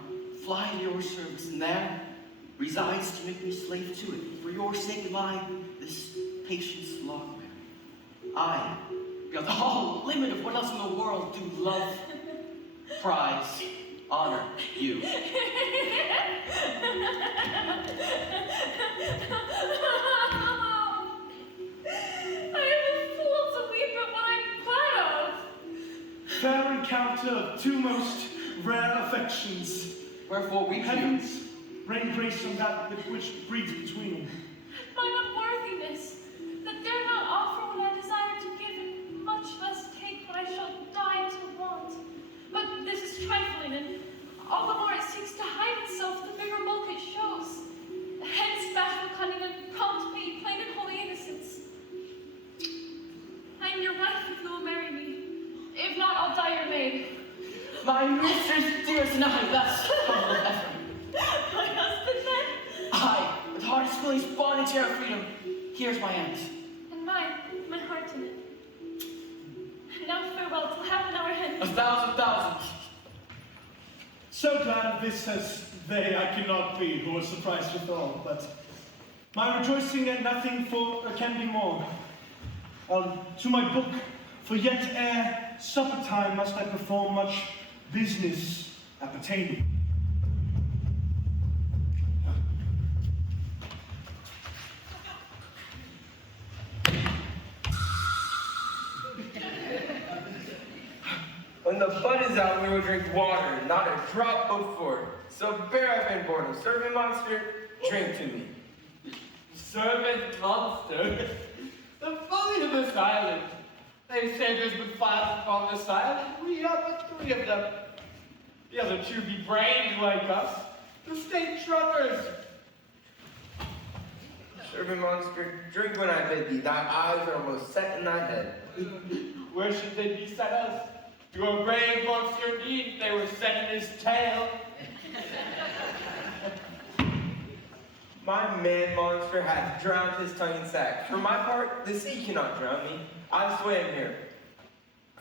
fly to your service, and there resides to make me slave to it. For your sake am I this patience lawgiver. I, beyond all limit of what else in the world, do love, prize, honor you. I am a fool to weep at what I'm glad of. Fair encounter of 2 most rare affections. Wherefore we Heavens, rain grace on that which breeds between them. Mine unworthiness, that dare not offer what I desire to give, and much less take what I shall die to want. But this is trifling, and all the more it seeks to hide itself, the bigger bulk it shows. Hence bashful cunning and prompt pity, plain and holy innocence. I am your wife if you will marry me. If not, I'll die your maid. my mistress, dearest, and I thus humble effort. My husband, then? I, with heart as fully bonded to our freedom, here's my end. And mine, my heart in it. Now farewell till half an hour hence. 1,000,000. So glad this as they I cannot be, who are surprised withal, but my rejoicing at nothing for can be more. To my book, for yet ere supper time must I perform much business appertaining. When the bud is out, we will drink water, not a drop before. So bear up and boredom. Servant monster, drink to me. Servant monster? The folly of this island. They say there's but 5 upon this island. We are but 3 of them. The other 2 be brained like us. The state truckers. Servant monster, drink when I bid thee. Thy eyes are almost set in thy head. Where should they be set us? Your brave monster indeed, they were set in his tail. My man monster hath drowned his tongue in sack. For my part, the sea cannot drown me. I swam here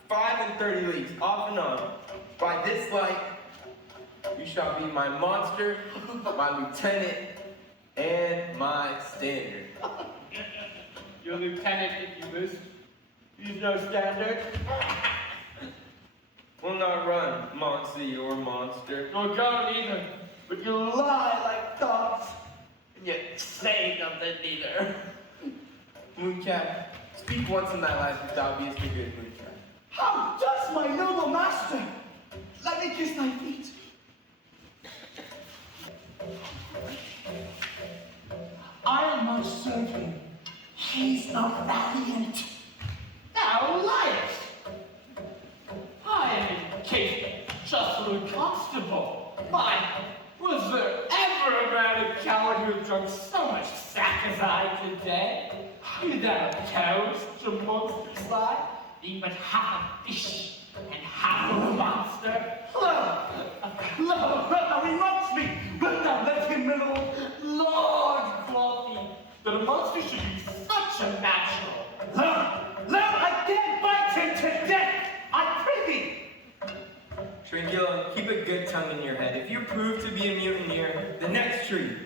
35 leagues, off and on. By this light, you shall be my monster, my lieutenant, and my standard. Your lieutenant, if you list. He's no standard. Will not run, Monsieur monster. Nor go neither, but you lie like dogs, and yet say nothing neither. Mooncap, speak once in thy life if thou beest a good mooncap. How does my noble master? Let me kiss thy feet. I am no servant. He's not valiant. Thou liest! I am engaged just for a constable. Why, was there ever a man of coward who had drunk so much sack as I today? Be thou cows, such a monstrous lie, being but half a fish and half a monster. Lo, he mocks me. Wilt thou let him alone? Lord, quoth he, that a monster should be such a natural. Lo, I dare bite him to death. I pray thee. Tranquillo, keep a good tongue in your head. If you prove to be a mutineer, the next tree.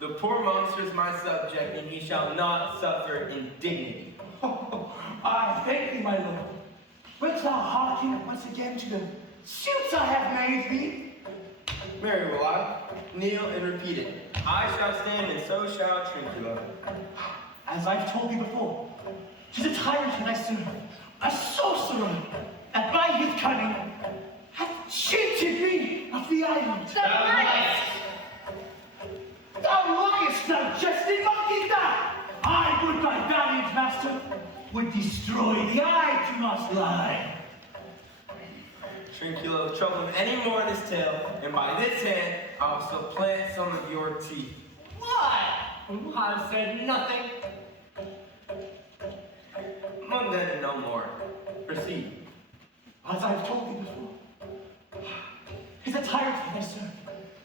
The poor monster is my subject, and he shall not suffer indignity. I thank thee, my lord. Wilt thou hearken once again to the suits I have made thee? Mary will I kneel and repeat it. I shall stand, and so shall Tranquillo. As I've told thee before, 'tis a tyrant that I serve, a sorcerer, that by his cunning hath cheated me of the island. The light! Thou liest, thou jesting monkey, thou! I would, my valiant master, would destroy thee. I do not lie. Tranquillo, trouble him any more in his tail, and by this hand I will supplant some of your teeth. Why? I've said nothing. Mundane and no more. Proceed. As I've told thee before, 'tis a tyrant that I serve,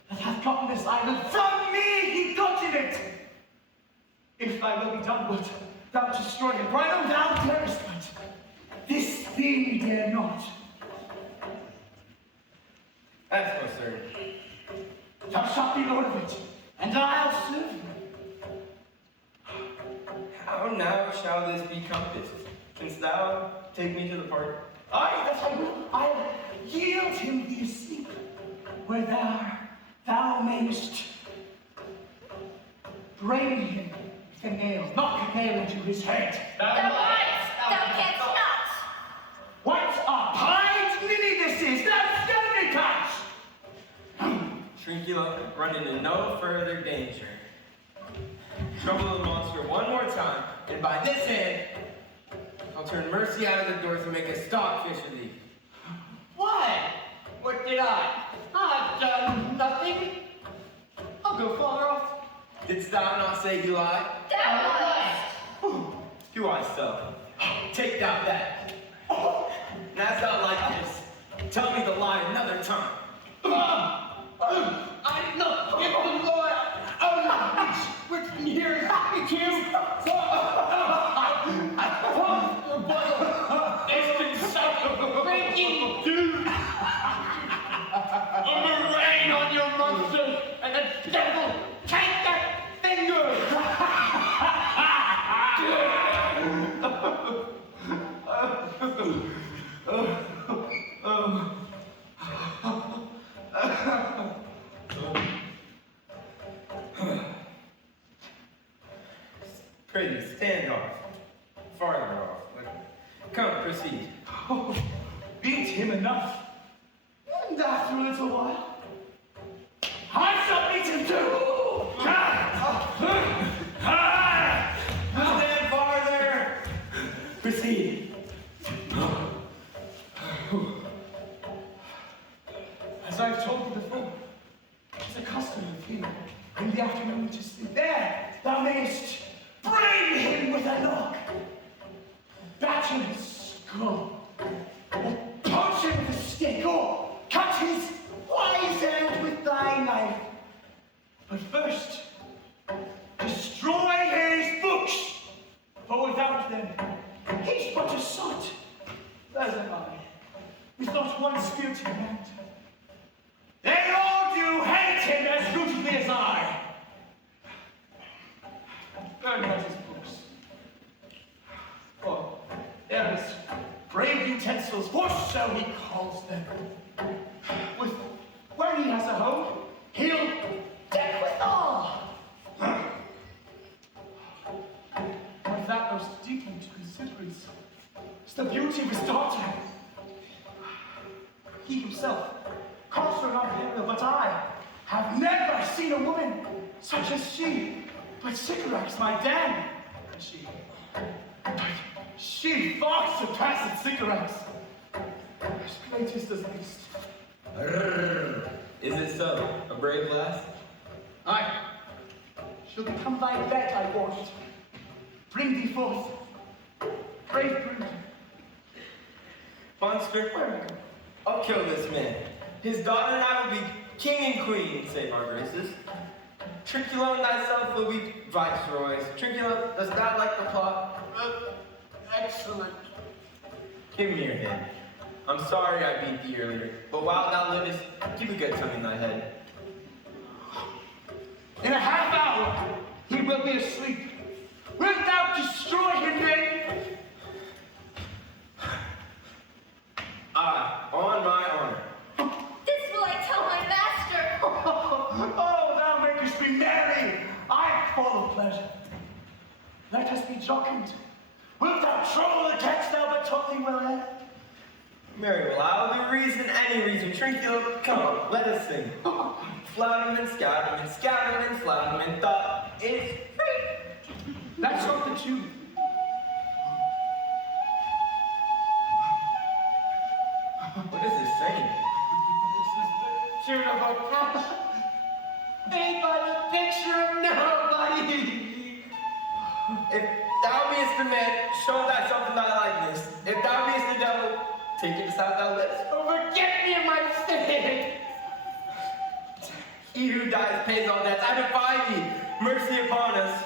that hath gotten this island from me. He gotten it. If thy will be done, wilt thou destroy it? For I know thou darest, but this thing dare not. That's no certain. Thou shalt be lord of it, and I'll serve you. How now shall this be compassed? Canst thou take me to the party? Aye, that I will. I'll yield him thee asleep, where thou mayest brain him with a nail, knock a nail into his head. The light! Thou canst not! What a pint ninny this is! Thou stony patch! Tranquillo, run into no further danger. Trouble the monster one more time, and by this hand, I'll turn mercy out of the door to make a stockfish of thee. Why? What did I? I've done nothing. I'll go far off. Didst thou not say you lied? Thou liest! Do I so? Take thou that. And as thou like this, tell me the lie another time. I'm not in the Lord. What's been here is happy to you. It's been so breaking. A murrain on your monster, and the devil take that finger. Prithee, stand off. Farther off. Come, proceed. beat him enough. And after a little while, I shall beat him too. Stand farther! Proceed. As I've told you before, it's a custom of him in the afternoon to sleep. There, thou mayest bring him with a look, bash him his skull, or punch him with a stick, or cut his wise end with thy knife. But first, destroy his books, for without them, he's but a sot, as am I, with not one spirit in hand. They all do hate him as rootedly as I. Burn out his books. For there is brave utensils, for so he calls them. With when he has a home, he'll deck with all. But that most deeply to consider is the beauty of his daughter. He himself calls her an unbelievable, but I have never seen a woman such as she. But Sycorax, my dam, she far surpasses Sycorax. As great is the least. Is it so? A brave lass? Aye. She'll become thy debt, I warrant. Bring thee forth, brave brood. Monster, I'll kill this man. His daughter and I will be king and queen, save our graces. Trinculo and thyself will be viceroys. Trinculo, does thou like the plot? Excellent. Give me your hand. I'm sorry I beat thee earlier, but while thou livest, keep a good tongue in thy head. In a half hour, he will be asleep. Wilt thou destroy him then? Aye, on my honor. This will I tell my master. Oh, thou makest me merry. I am full of pleasure. Let us be jocund. Wilt thou trouble the text thou but taught thee well ed? Very well, I will be reason, any reason. Trinculo, come on, let us sing. Flout him, scout him, flout him, thought is free. That's not the tune. What is this saying? This is the tune of a catch made by the picture of nobody. If thou beest a man, show thyself in thy likeness. If thou beest the devil, take it aside thou list. Forget me in my sin. He who dies pays all debts. I defy thee. Mercy upon us.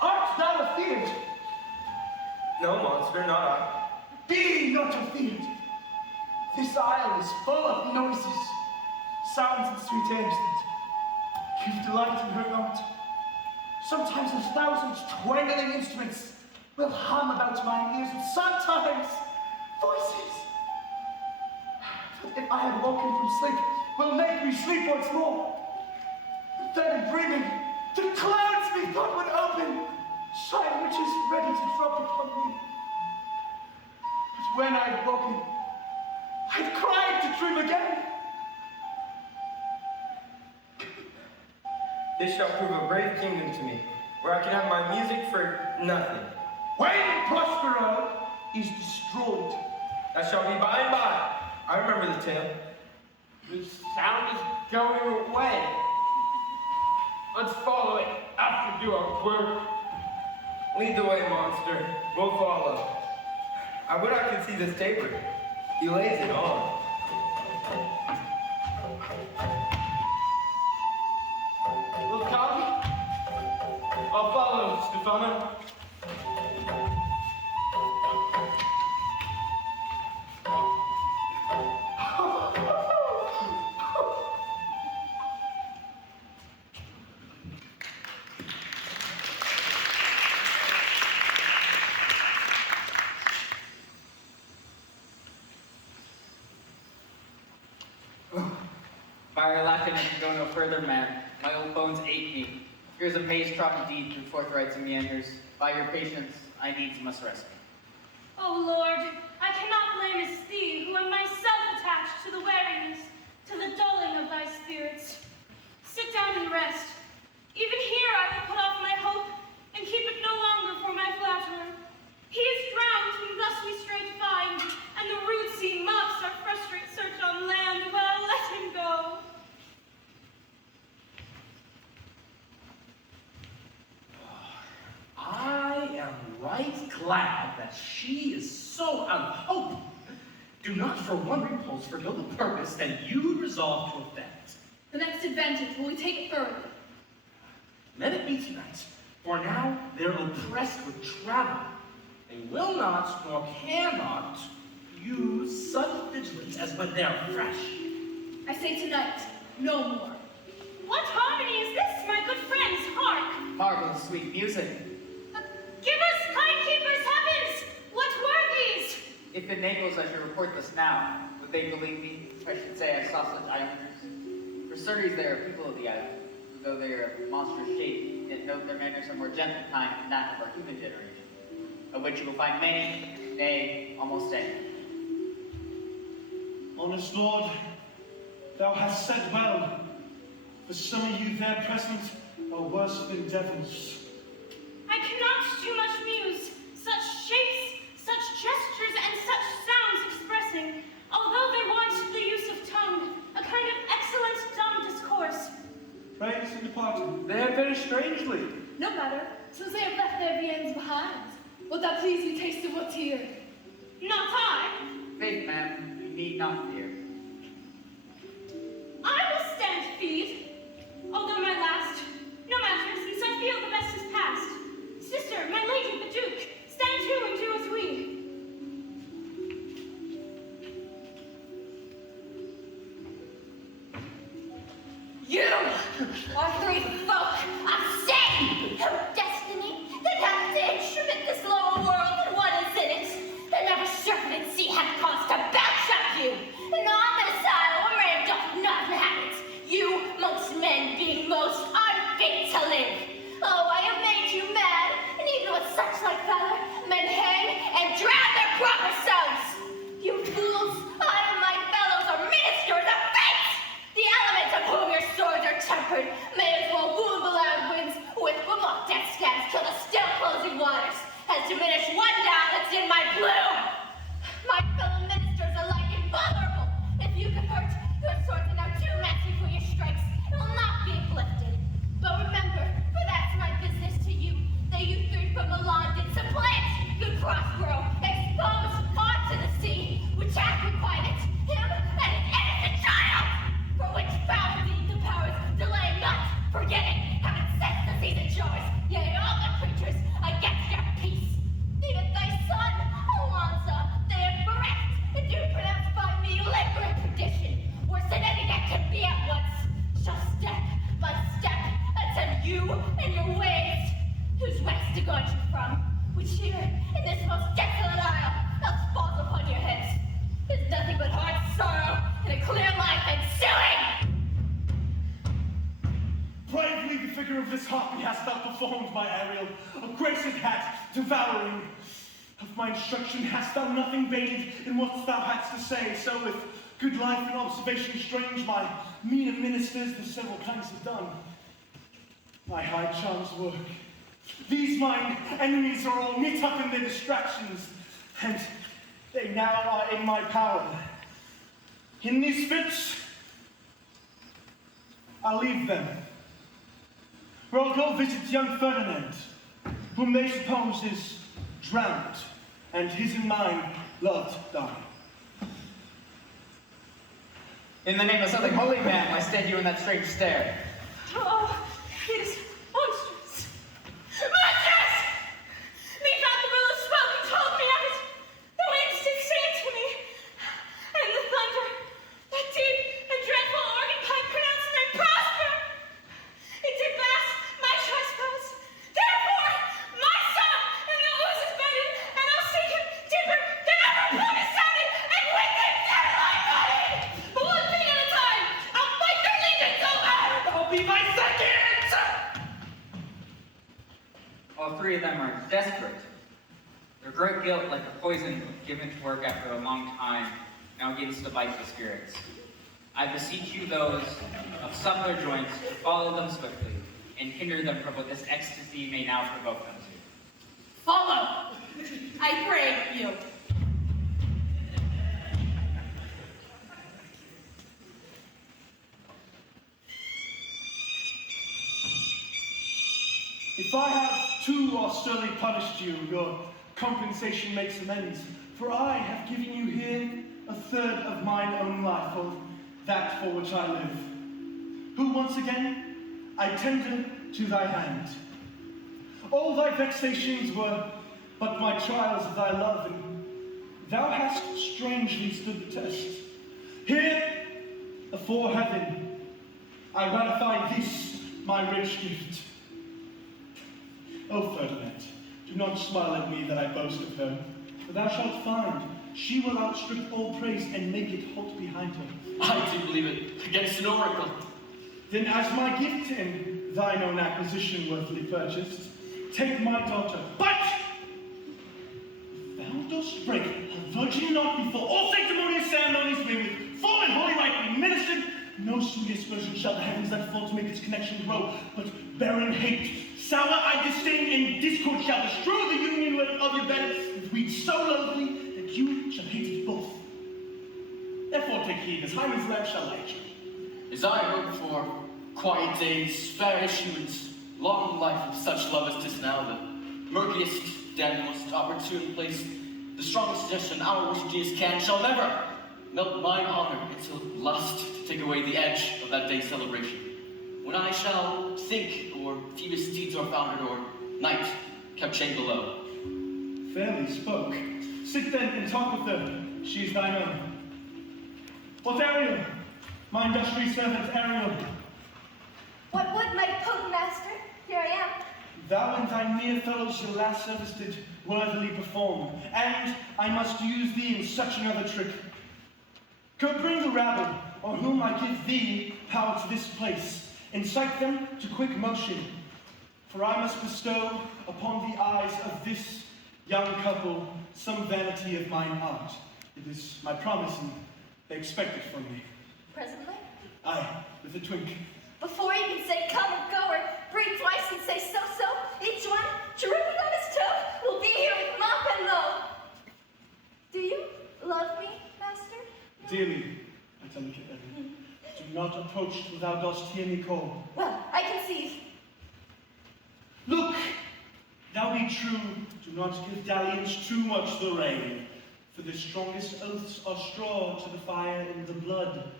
Art thou afeard? No, monster, not I. Be not afeard. This isle is full of noises, sounds and sweet airs that give delight in her not. Sometimes 1,000 twangling instruments will hum about my ears, and sometimes voices that if I had woken from sleep will make me sleep once more. Then in dreaming, the clouds methought would open, shine riches ready to drop upon me. But when I'd woken, I'd cried to dream again. This shall prove a brave kingdom to me, where I can have my music for nothing. When Prospero is destroyed, That shall be by and by. I remember the tale. The sound is going away. Let's follow it after do our work. Lead the way, monster. We'll follow. I would I could see this taper. He lays it on. Will come? I'll follow, Stefano. Fire laughing and can go no further, man. My old bones ache me. Here's a maze-trodden deed through forthrights and meanders. By your patience, I needs must rest me. Oh Lord, I cannot blame as thee, who am myself attached to the weariness, to the dulling of thy spirits. Sit down and rest. Even here I will put off my hope, and keep it no longer for my flatterer. He is drowned whom thus we straight find, and the rude sea mocks our frustrate search on land. Well, let him go. I am right glad that she is so out of hope. Do not for one repulse forgo the purpose that you resolve to effect. The next advantage will we take it further. Let it be tonight, for now they're oppressed with travel. They will not, nor cannot, use such vigilance as when they are fresh. I say tonight, no more. What harmony is this, my good friends? Hark! Marvelous sweet music. Give us, kind keepers, heavens! What were these? If in Naples I should report this now, would they believe me? I should say I saw such islanders. For certes, they are people of the island, who, though they are of monstrous shape, yet note their manners are more gentle kind than that of our human generation, of which you will find many, nay, almost any. Honest Lord, thou hast said well, for some of you there present are worse than devils. I cannot too much muse, such shapes, such gestures, and such sounds expressing, although they want the use of tongue, a kind of excellent dumb discourse. Praise and departed. They have very strangely. No matter, since they have left their viands behind. Would that please you taste of what's here? Not I. Faith, ma'am, you need not fear. I will stand feed, although my last. No matter, since I feel the best is past. Sister, my lady, the Duke, stand to and do as we. You are three folk of sin, of destiny, that have to instrument this lower world and what is in it, that never serpent and sea have cause to belch up you, and on the asylum where man doth not inhabit, you, amongst men, being most unfit to live. Oh, I have made you mad, and even with such like valor, men hang and drown their proper selves. You fools, I and my fellows are ministers of fate! The elements of whom your swords are tempered may as well wound the loud winds with mock death scabs till the still closing waters has diminished one down that's in my bloom. My fellow ministers are like invulnerable. If you can hurt, your swords are now too massive for your strikes. It will not be lifted. But remember, for that's my business to you, that you three from the lawn did supplant good Prospero, exposed onto the sea, which hath requited him and his innocent child, for which foul deed the powers delay not, forgetting, have incensed the seas and shores, yea, all the creatures against your peace. Even thy son, Alonzo, they have bereft, and do pronounce by me lingering perdition, worse than any that can be at once, shall step by step attend you and your ways, whose west to guard you from, which here, in this most desolate isle, else falls upon your heads, is nothing but hard sorrow and a clear life ensuing! Bravely the figure of this harpy hast thou performed, my Ariel, of grace and hat, devouring. Of my instruction hast thou nothing bated in what thou hadst to say, so with good life and observation strange my meaner ministers the several kinds have done. My high charms work. These mine enemies are all knit up in their distractions, and they now are in my power. In these fits, I'll leave them. For I'll go visit young Ferdinand, whom they suppose is drowned, and his and mine loved die. In the name of something holy, ma'am, I stand you in that strange stare. Oh, it is monstrous! Monstrous! Methought the billows spoke and told me of it. The winds did say it to me. And the thunder, that deep and dreadful organ pipe pronounced their prosper. It did blast my trespass. Therefore, my son in the ooze is bedded, and I'll seek him deeper than ever blood is sounded, and with him there lie buried. One thing at a time, I'll fight their legions over. I'll be my second! All three of them are desperate. Your great guilt, like a poison given to work after a long time, now begins to bite the spirits. I beseech you, those of subtler joints, to follow them swiftly, and hinder them from what this ecstasy may now provoke them to. Follow! I pray you. If I have too austerely punished you, your compensation makes amends, for I have given you here a third of mine own life, of that for which I live, who once again I tender to thy hand. All thy vexations were but my trials of thy love, and thou hast strangely stood the test. Here, afore heaven, I ratify this my rich gift. O Ferdinand, do not smile at me that I boast of her, for thou shalt find she will outstrip all praise and make it halt behind her. I do believe it, against an oracle. Then as my gift and thine own acquisition worthily purchased, take my daughter. But if thou dost break her virgin knot before all sanctimonious ceremonies wherewith full and holy rite be ministered, no sweet aspersion shall the heavens let fall to make its connection grow, but barren hate, sour I disdain, and discord shall bestrew the union of your bed with weeds so loathly that you shall hate it both. Therefore take heed, as Hymen's lamp shall light you. As I hope for quiet days, fair issuance, long life of such love as 'tis now, the murkiest, damn most opportune place, the strongest suggestion our wish genius can shall never melt mine honor into lust to take away the edge of that day's celebration. When I shall think, or Phoebus' deeds are founded, or night kept chained below. Fairly spoke. Sit then and talk with her. She is thine own. What Ariel? My industrious servant Ariel. What would my potent master? Here I am. Thou and thy near fellows your last service did worthily perform, and I must use thee in such another trick. Go bring the rabble, on whom I give thee power to this place. Incite them to quick motion, for I must bestow upon the eyes of this young couple some vanity of mine art. It is my promise, and they expect it from me. Presently? Aye, with a twink. Before you can say come or go or breathe twice and say so, each one, tripping on his toe, will be here with mop and low. Do you love me, master? Dearly, I delicate Evan, do not approach till thou dost hear me call. Well, I conceive. Look, thou be true, do not give dalliance too much the rein, for the strongest oaths are straw to the fire in the blood.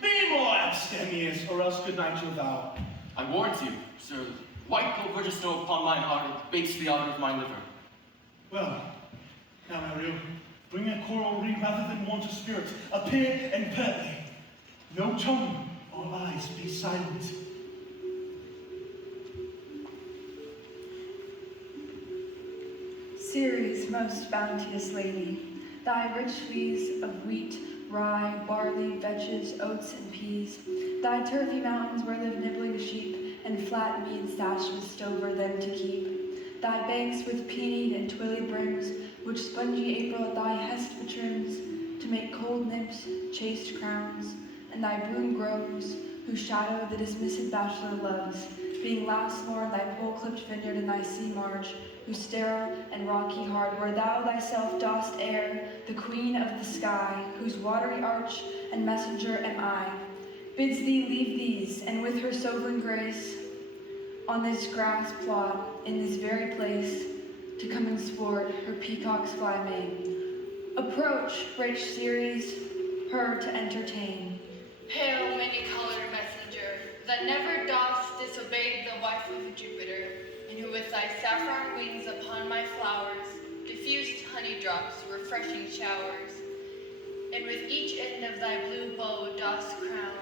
Be more abstemious, or else good night your vow. I warrant you, sir, white cold virgin snow upon mine heart, it bakes the honor of my liver. Well, now Ariel, bring a choral reed rather than want a spirit. Appear and pray. No tongue or eyes be silent. Ceres, most bounteous lady, thy rich lees of wheat, rye, barley, vetches, oats, and peas, thy turfy mountains where live nibbling sheep, and flat meads thatched with stover them to keep, thy banks with peonied and twilly brims, which spongy April at thy hest betrims, to make cold nymphs chaste crowns, and thy broom groves, whose shadow the dismissed bachelor loves, being last lorn thy pole-clipped vineyard and thy sea marge, whose sterile and rocky hard, where thou thyself dost air, the queen of the sky, whose watery arch and messenger am I, bids thee leave these, and with her sovereign grace, on this grass plot, in this very place, to come and sport her peacock's fly mane. Approach, rich Ceres, her to entertain. Pale, many-colored messenger, that never dost disobey the wife of Jupiter, and who with thy saffron wings upon my flowers diffused honey drops, refreshing showers, and with each end of thy blue bow dost crown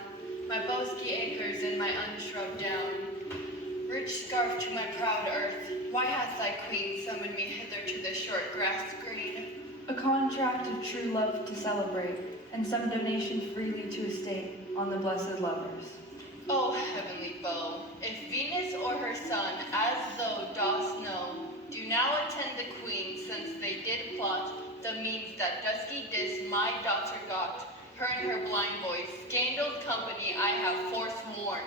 my bosky acres and my unshrubbed down. Rich scarf to my proud earth, why hath thy queen summoned me hither to this short grass green? A contract of true love to celebrate, and some donation freely to estate on the blessed lovers. O heavenly bow, if Venus or her son, as thou dost know, do now hidden plot, the means that dusky dis my daughter got, her and her blind boys, scandaled company I have forsworn.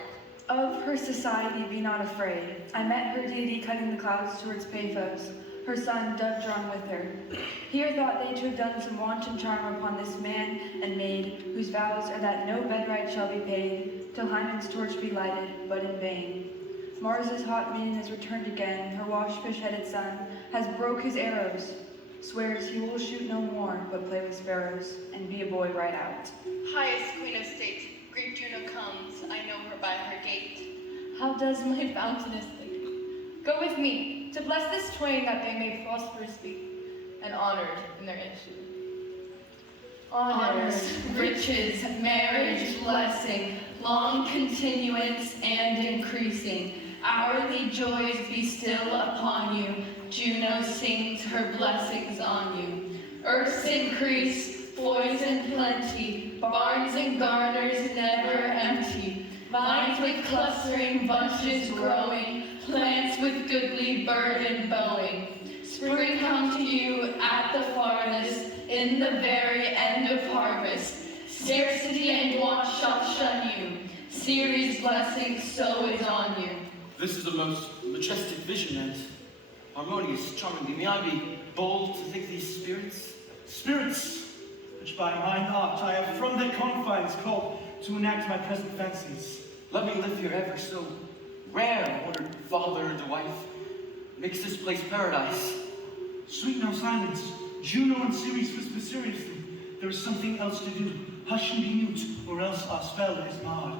Of her society be not afraid. I met her deity cutting the clouds towards Paphos, her son dove drawn with her. Here thought they to have done some wanton charm upon this man and maid, whose vows are that no bedright shall be paid, till Hymen's torch be lighted, but in vain. Mars's hot minion is returned again, her wash-fish-headed son has broke his arrows, swears he will shoot no more, but play with sparrows, and be a boy right out. Highest queen of state, great Juno comes, I know her by her gait. How does my bounteous lady? Go with me, to bless this twain that they may prosperous be, and honored in their issue. Honors, riches, marriage, blessing, long continuance and increasing, hourly joys be still upon you, Juno sings her blessings on you. Earth's increase, boys in plenty, barns and garners never empty, vines with clustering bunches growing, plants with goodly burden bowing. Spring come to you at the farthest, in the very end of harvest. Scarcity and want shall shun you. Ceres' blessing so is on you. This is a most majestic vision and harmonious, charming. May I be bold to think these spirits? Spirits, which by mine art I have from their confines called to enact my present fancies. Let me live here ever so. Rare, ordered father and wife, makes this place paradise. Sweet no silence. Juno and Ceres whisper seriously. There is something else to do. Hush and be mute, or else our spell is marred.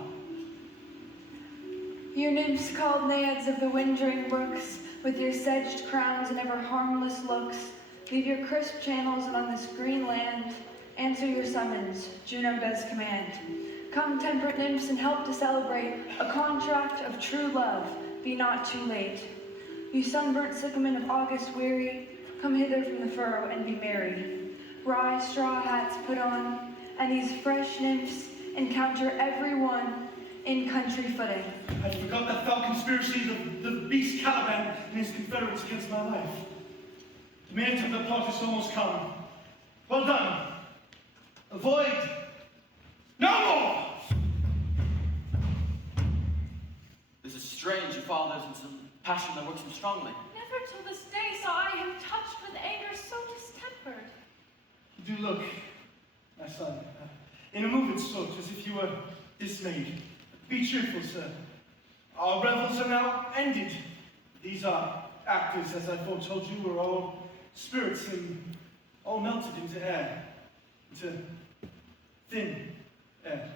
You nymphs called naiads of the windring brooks, with your sedged crowns and ever harmless looks, leave your crisp channels and on this green land, answer your summons, Juno does command. Come, temperate nymphs, and help to celebrate a contract of true love, be not too late. You sunburnt sycamore of August weary, come hither from the furrow and be merry. Rye straw hats put on, and these fresh nymphs encounter every one in country footing. I forgot that foul conspiracy, the beast Caliban and his confederates against my life. The minute of the plot is almost come. Well done. Avoid no more! This is strange. Your father has some passion that works him strongly. Never till this day saw I him touched with anger so distempered. Do look, my son, in a moved sort, as if you were dismayed. Be cheerful, sir. Our revels are now ended. These are actors, as I foretold you, were all spirits and all melted into air, into thin air.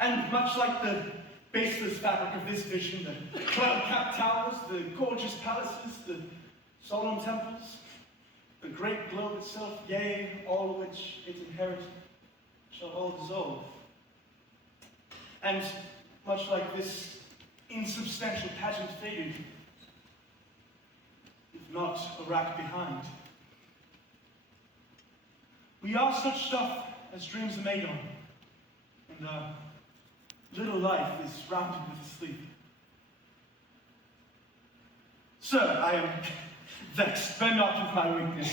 And much like the baseless fabric of this vision, the cloud-capped towers, the gorgeous palaces, the solemn temples, the great globe itself, yea, all which it inherited, shall all dissolve. And much like this insubstantial pageant faded, if not a rack behind. We are such stuff as dreams are made on, and our little life is rounded with sleep. Sir, I am vexed, bear not with my weakness.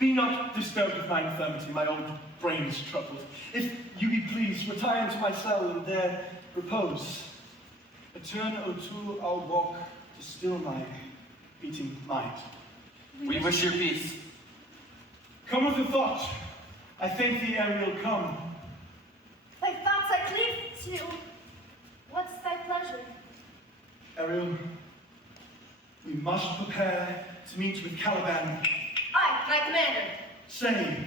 Be not disturbed with my infirmity, my old brain is troubled. If you be pleased, retire into my cell and there repose. Return, O to our walk to still my beating mind. We wish you peace. Come with the thought. I thank thee, Ariel, come. Thy thoughts I cleave to. What's thy pleasure? Ariel, we must prepare to meet with Caliban. I, my commander. Say,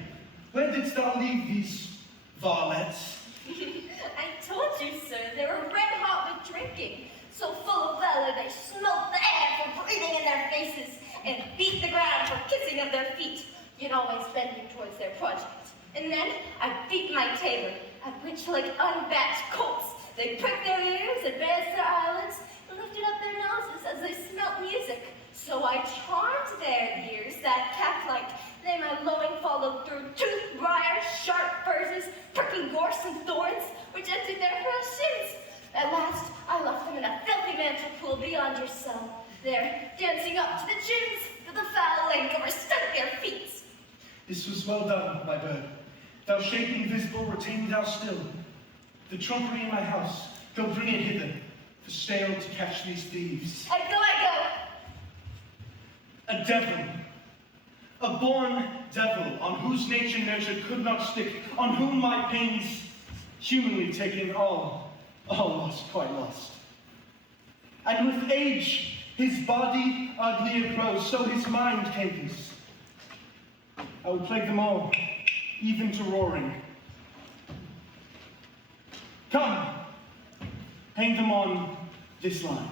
where didst thou leave these varlets? I told you, sir, they were red hot with drinking. So full of valor they smelt the air for breathing in their faces and beat the ground for kissing of their feet, yet always bending towards their project. And then I beat my tabor, at which like unbatched colts, they pricked their ears and raised their eyelids and lifted up their noses as they smelt music. So I charmed their ears that cat-like they my lowing followed through tooth, briars, sharp furzes, pricking gorse and thorns, which emptied their fresh shins. At last, I left them in a filthy mantle pool beyond your cell, there dancing up to the tunes that the foul lake overstood their feet. This was well done, my bird. Thou shape invisible, retain thou still. The trumpery in my house, go bring it hither, for stale to catch these thieves. I go. A devil, a born devil, on whose nature nurture could not stick, on whom my pains humanly taken all lost, quite lost. And with age, his body uglier grows, so his mind cankers. I will plague them all, even to roaring. Come, hang them on this line.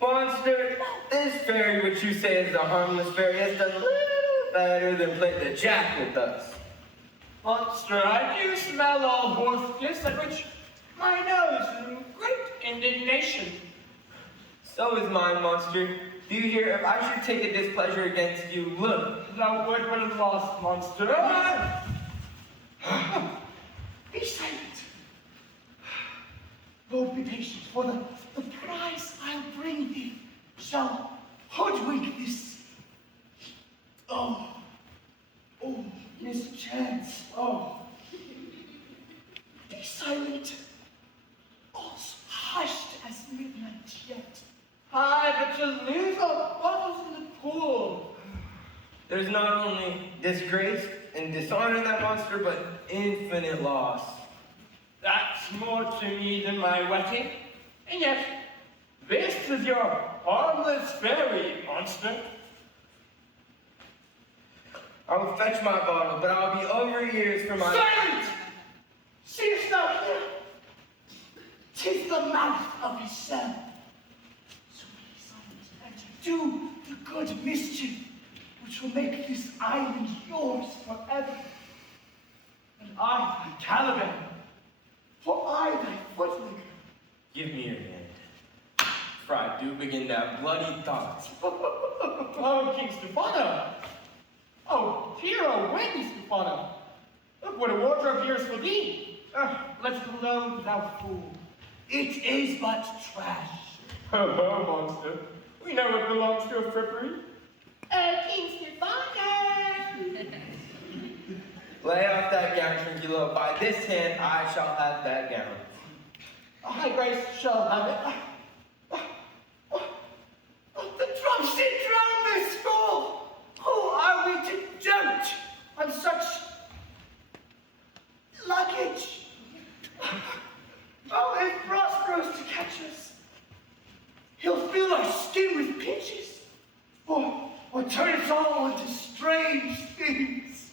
Monster, this fairy which you say is a harmless fairy has done little better than play the jack with us. Monster, I do smell all worthless, at which my nose is in great indignation. So is mine, monster. Do you hear? If I should take a displeasure against you, look. Thou word but have lost, monster. Be silent. Lord, be patient, for the prize I'll bring thee shall hoodwink this. Oh, mischance. Oh, be silent. All's hushed as midnight yet. Aye, but to lose our bottles in the pool. There's not only disgrace and dishonor in that monster, but infinite loss. That's more to me than my wetting. And yet, this is your harmless fairy, monster. I will fetch my bottle, but I'll be over years for my— Silent! Seest thou here? 'Tis the mouth of his cell. So be silent and do the good mischief which will make this island yours forever. And I, thy Caliban, for I, thy footlicker. Give me your hand, for I do begin to have bloody thoughts. Oh, King Stefano. Oh, hero, win, Stefano. Look what a wardrobe here is for thee. Let's alone, thou fool. It is but trash. Ho, monster. We know it belongs to a frippery. King Stefano! Lay off that gown, Trinculo. By this hand, I shall have that gown. High Grace shall have it. The drums did drown this fool! Who are we to dote on such luggage? Oh, if Prospero's to catch us, he'll fill our skin with pinches, or turn us all into strange things.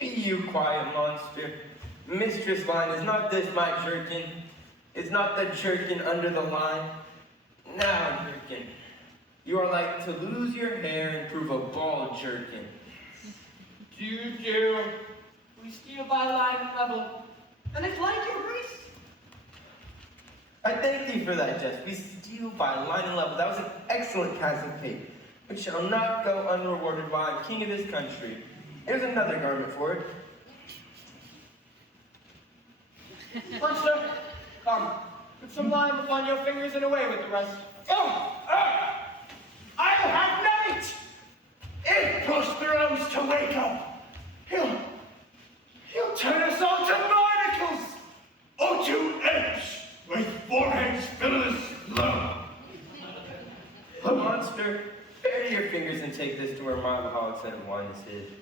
Be you quiet, monster. Mistress Line, is not this my jerkin? Is not the jerkin under the line? Now, jerkin, you are like to lose your hair and prove a bald jerkin. Do. We steal by line and level, and it's like your grace. I thank thee for that jest. We steal by line and level. That was an excellent cascade, which shall not go unrewarded while I'm king of this country. Here's another garment for it. Monster, come, put some lime upon your fingers and away with the rest. I'll have night! If Prospero's to wake up, he'll turn us all to barnacles, or to apes with foreheads filled with blood. Monster, bury your fingers and take this to where my hogshead wine is hid,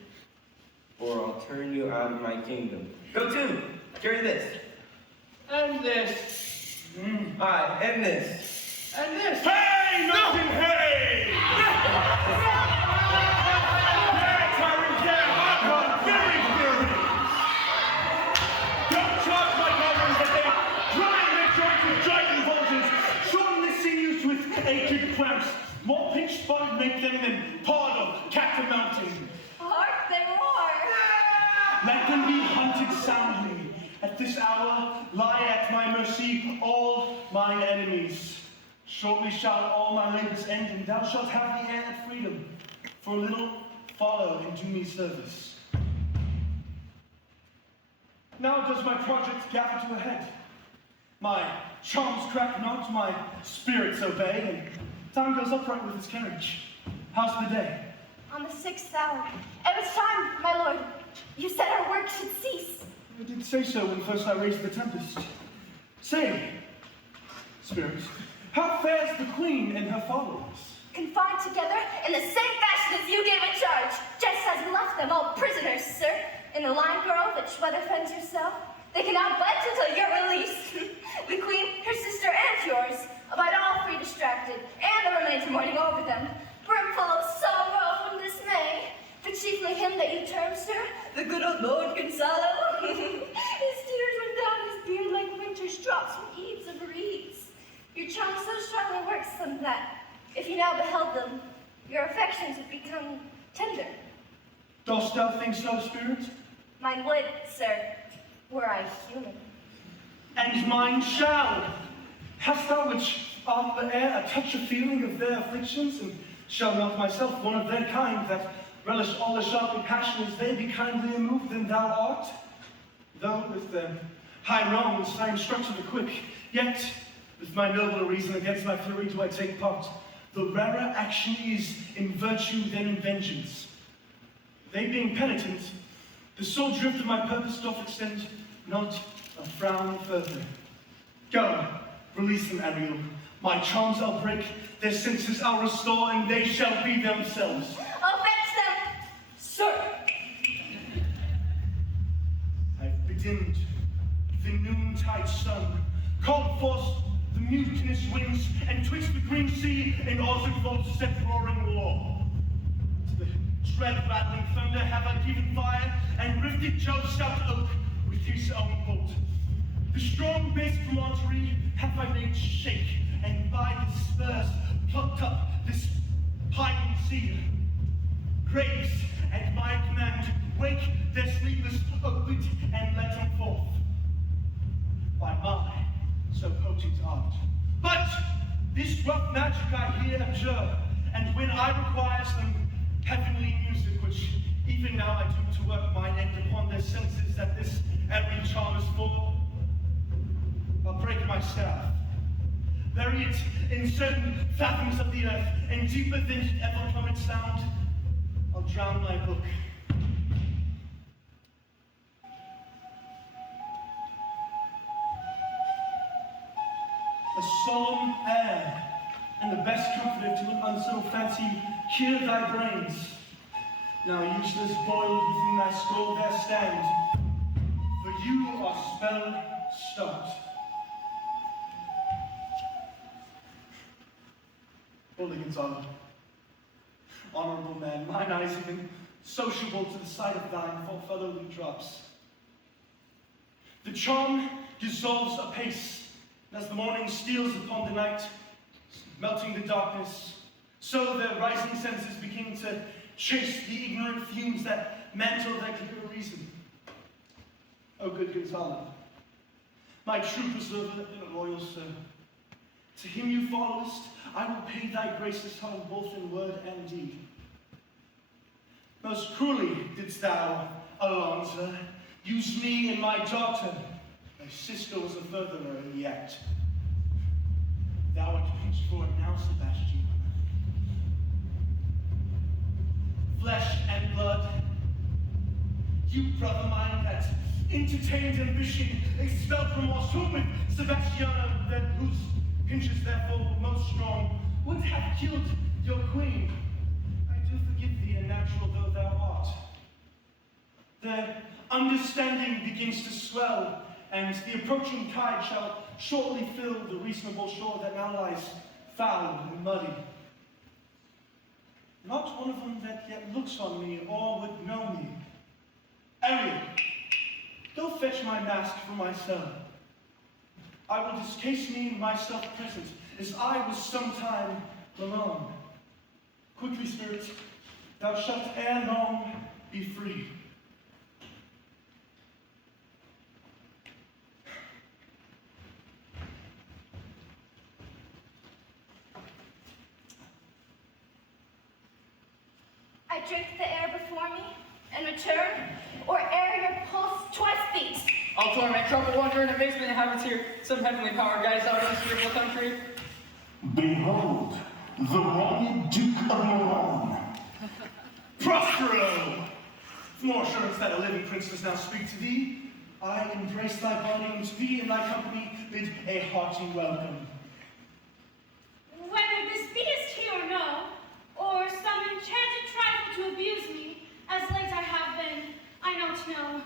or I'll turn you out of my kingdom. Go to, carry this. And this. Aye, and this. And this. Hey, Mountain, hey! Very furious. Don't charge my goblins that they grind their joints with giant vultures, shorten the sinews with aching cramps, more pinch spotted make them than Pardo, Captain Mountain. Hark, they roar. Let them be hunted soundly. At this hour lie at my mercy all mine enemies. Shortly shall all my labors end, and thou shalt have the air of freedom. For a little, follow and do me service. Now does my project gather to a head. My charms crack not, my spirits obey, and time goes upright with its carriage. How's the day? On the 6th hour. It was time, my lord. You said our work should cease. I did say so when first I raised the Tempest. Say, spirits, how fares the Queen and her followers? Confined together in the same fashion as you gave in charge, just as we left them all prisoners, sir. In the line, girl, which weather fends yourself, they cannot budge until you're released. The Queen, her sister, and yours, abide all three distracted, and the remainder mourning over them, brimful of sorrow and dismay. But chiefly him that you term, sir, the good old Lord Gonzalo. His tears run down his beard like winter's drops from eaves of reeds. Your charm so strongly works them that, if you now beheld them, your affections would become tender. Dost thou think so, spirit? Mine would, sir, were I human. And mine shall. Hast thou which art the air a touch of feeling of their afflictions, and shall not myself, one of their kind, that relish all the sharply passion as they be kindly moved than thou art? Though with their high wrongs I am struck to the quick, yet with my nobler reason against my fury do I take part. The rarer action is in virtue than in vengeance. They being penitent, the sole drift of my purpose doth extend not a frown further. Go, release them, Ariel. My charms I'll break, their senses I'll restore, and they shall be themselves. I'll fetch them, sir. I've bedimmed the noontide sun, called forth the mutinous winds, and twixt the green sea in Ozyvol's set roaring war. To the dread rattling thunder have I given fire, and rifted Jove's stout oak with his own bolt. The strong base promontory have I made shake, and by the spurs plucked up this pine cedar. Graves, at my command, wake their sleepless oakwood and let them forth. By my so potent art. But this rough magic I here abjure, and when I require some heavenly music, which even now I do to work mine end upon their senses that this every charm is for, I'll break my staff, bury it in certain fathoms of the earth, and deeper than it ever come its sound, I'll drown my book. A solemn air, and the best comforter to an unsettled fancy, cure thy brains. Now useless boiled within thy skull there stand, for you are spell stopped. Holy Gonzalo, honorable man, mine eyes have been sociable to the sight of thine for fellowly drops. The charm dissolves apace, and as the morning steals upon the night, melting the darkness, so their rising senses begin to chase the ignorant fumes that mantle their clear reason. O good Gonzalo, my true preserver and loyal sir, to him you followest, I will pay thy gracious home both in word and deed. Most cruelly didst thou, Alonso, use me and my daughter. Thy sister was a furtherer in the act. Thou art pinched for it now, Sebastian. Flesh and blood, you brother mine that entertained ambition, expelled remorse, whom with Sebastiana, that whose pinches therefore were most strong, would have killed your queen. I do forgive thee, and natural though thou art. Their understanding begins to swell, and the approaching tide shall shortly fill the reasonable shore that now lies foul and muddy. Not one of them that yet looks on me or would know me. Elliot, go fetch my mask from my cell. I will discase me myself present, as I was sometime alone. Quickly, spirit, thou shalt ere long be free. I drink the air before me, and return, or ere your pulse twice beats. All torment, trouble, wonder, and amazement inhabits here. Some heavenly power guides out of this fearful country. Behold, the wronged Duke of Milan. Prospero! For more assurance that a living prince does now speak to thee, I embrace thy body, and to thee in thy company bid a hearty welcome. Whether this beest here or no, or some enchanted trifle to abuse me, as late I have been, I don't know.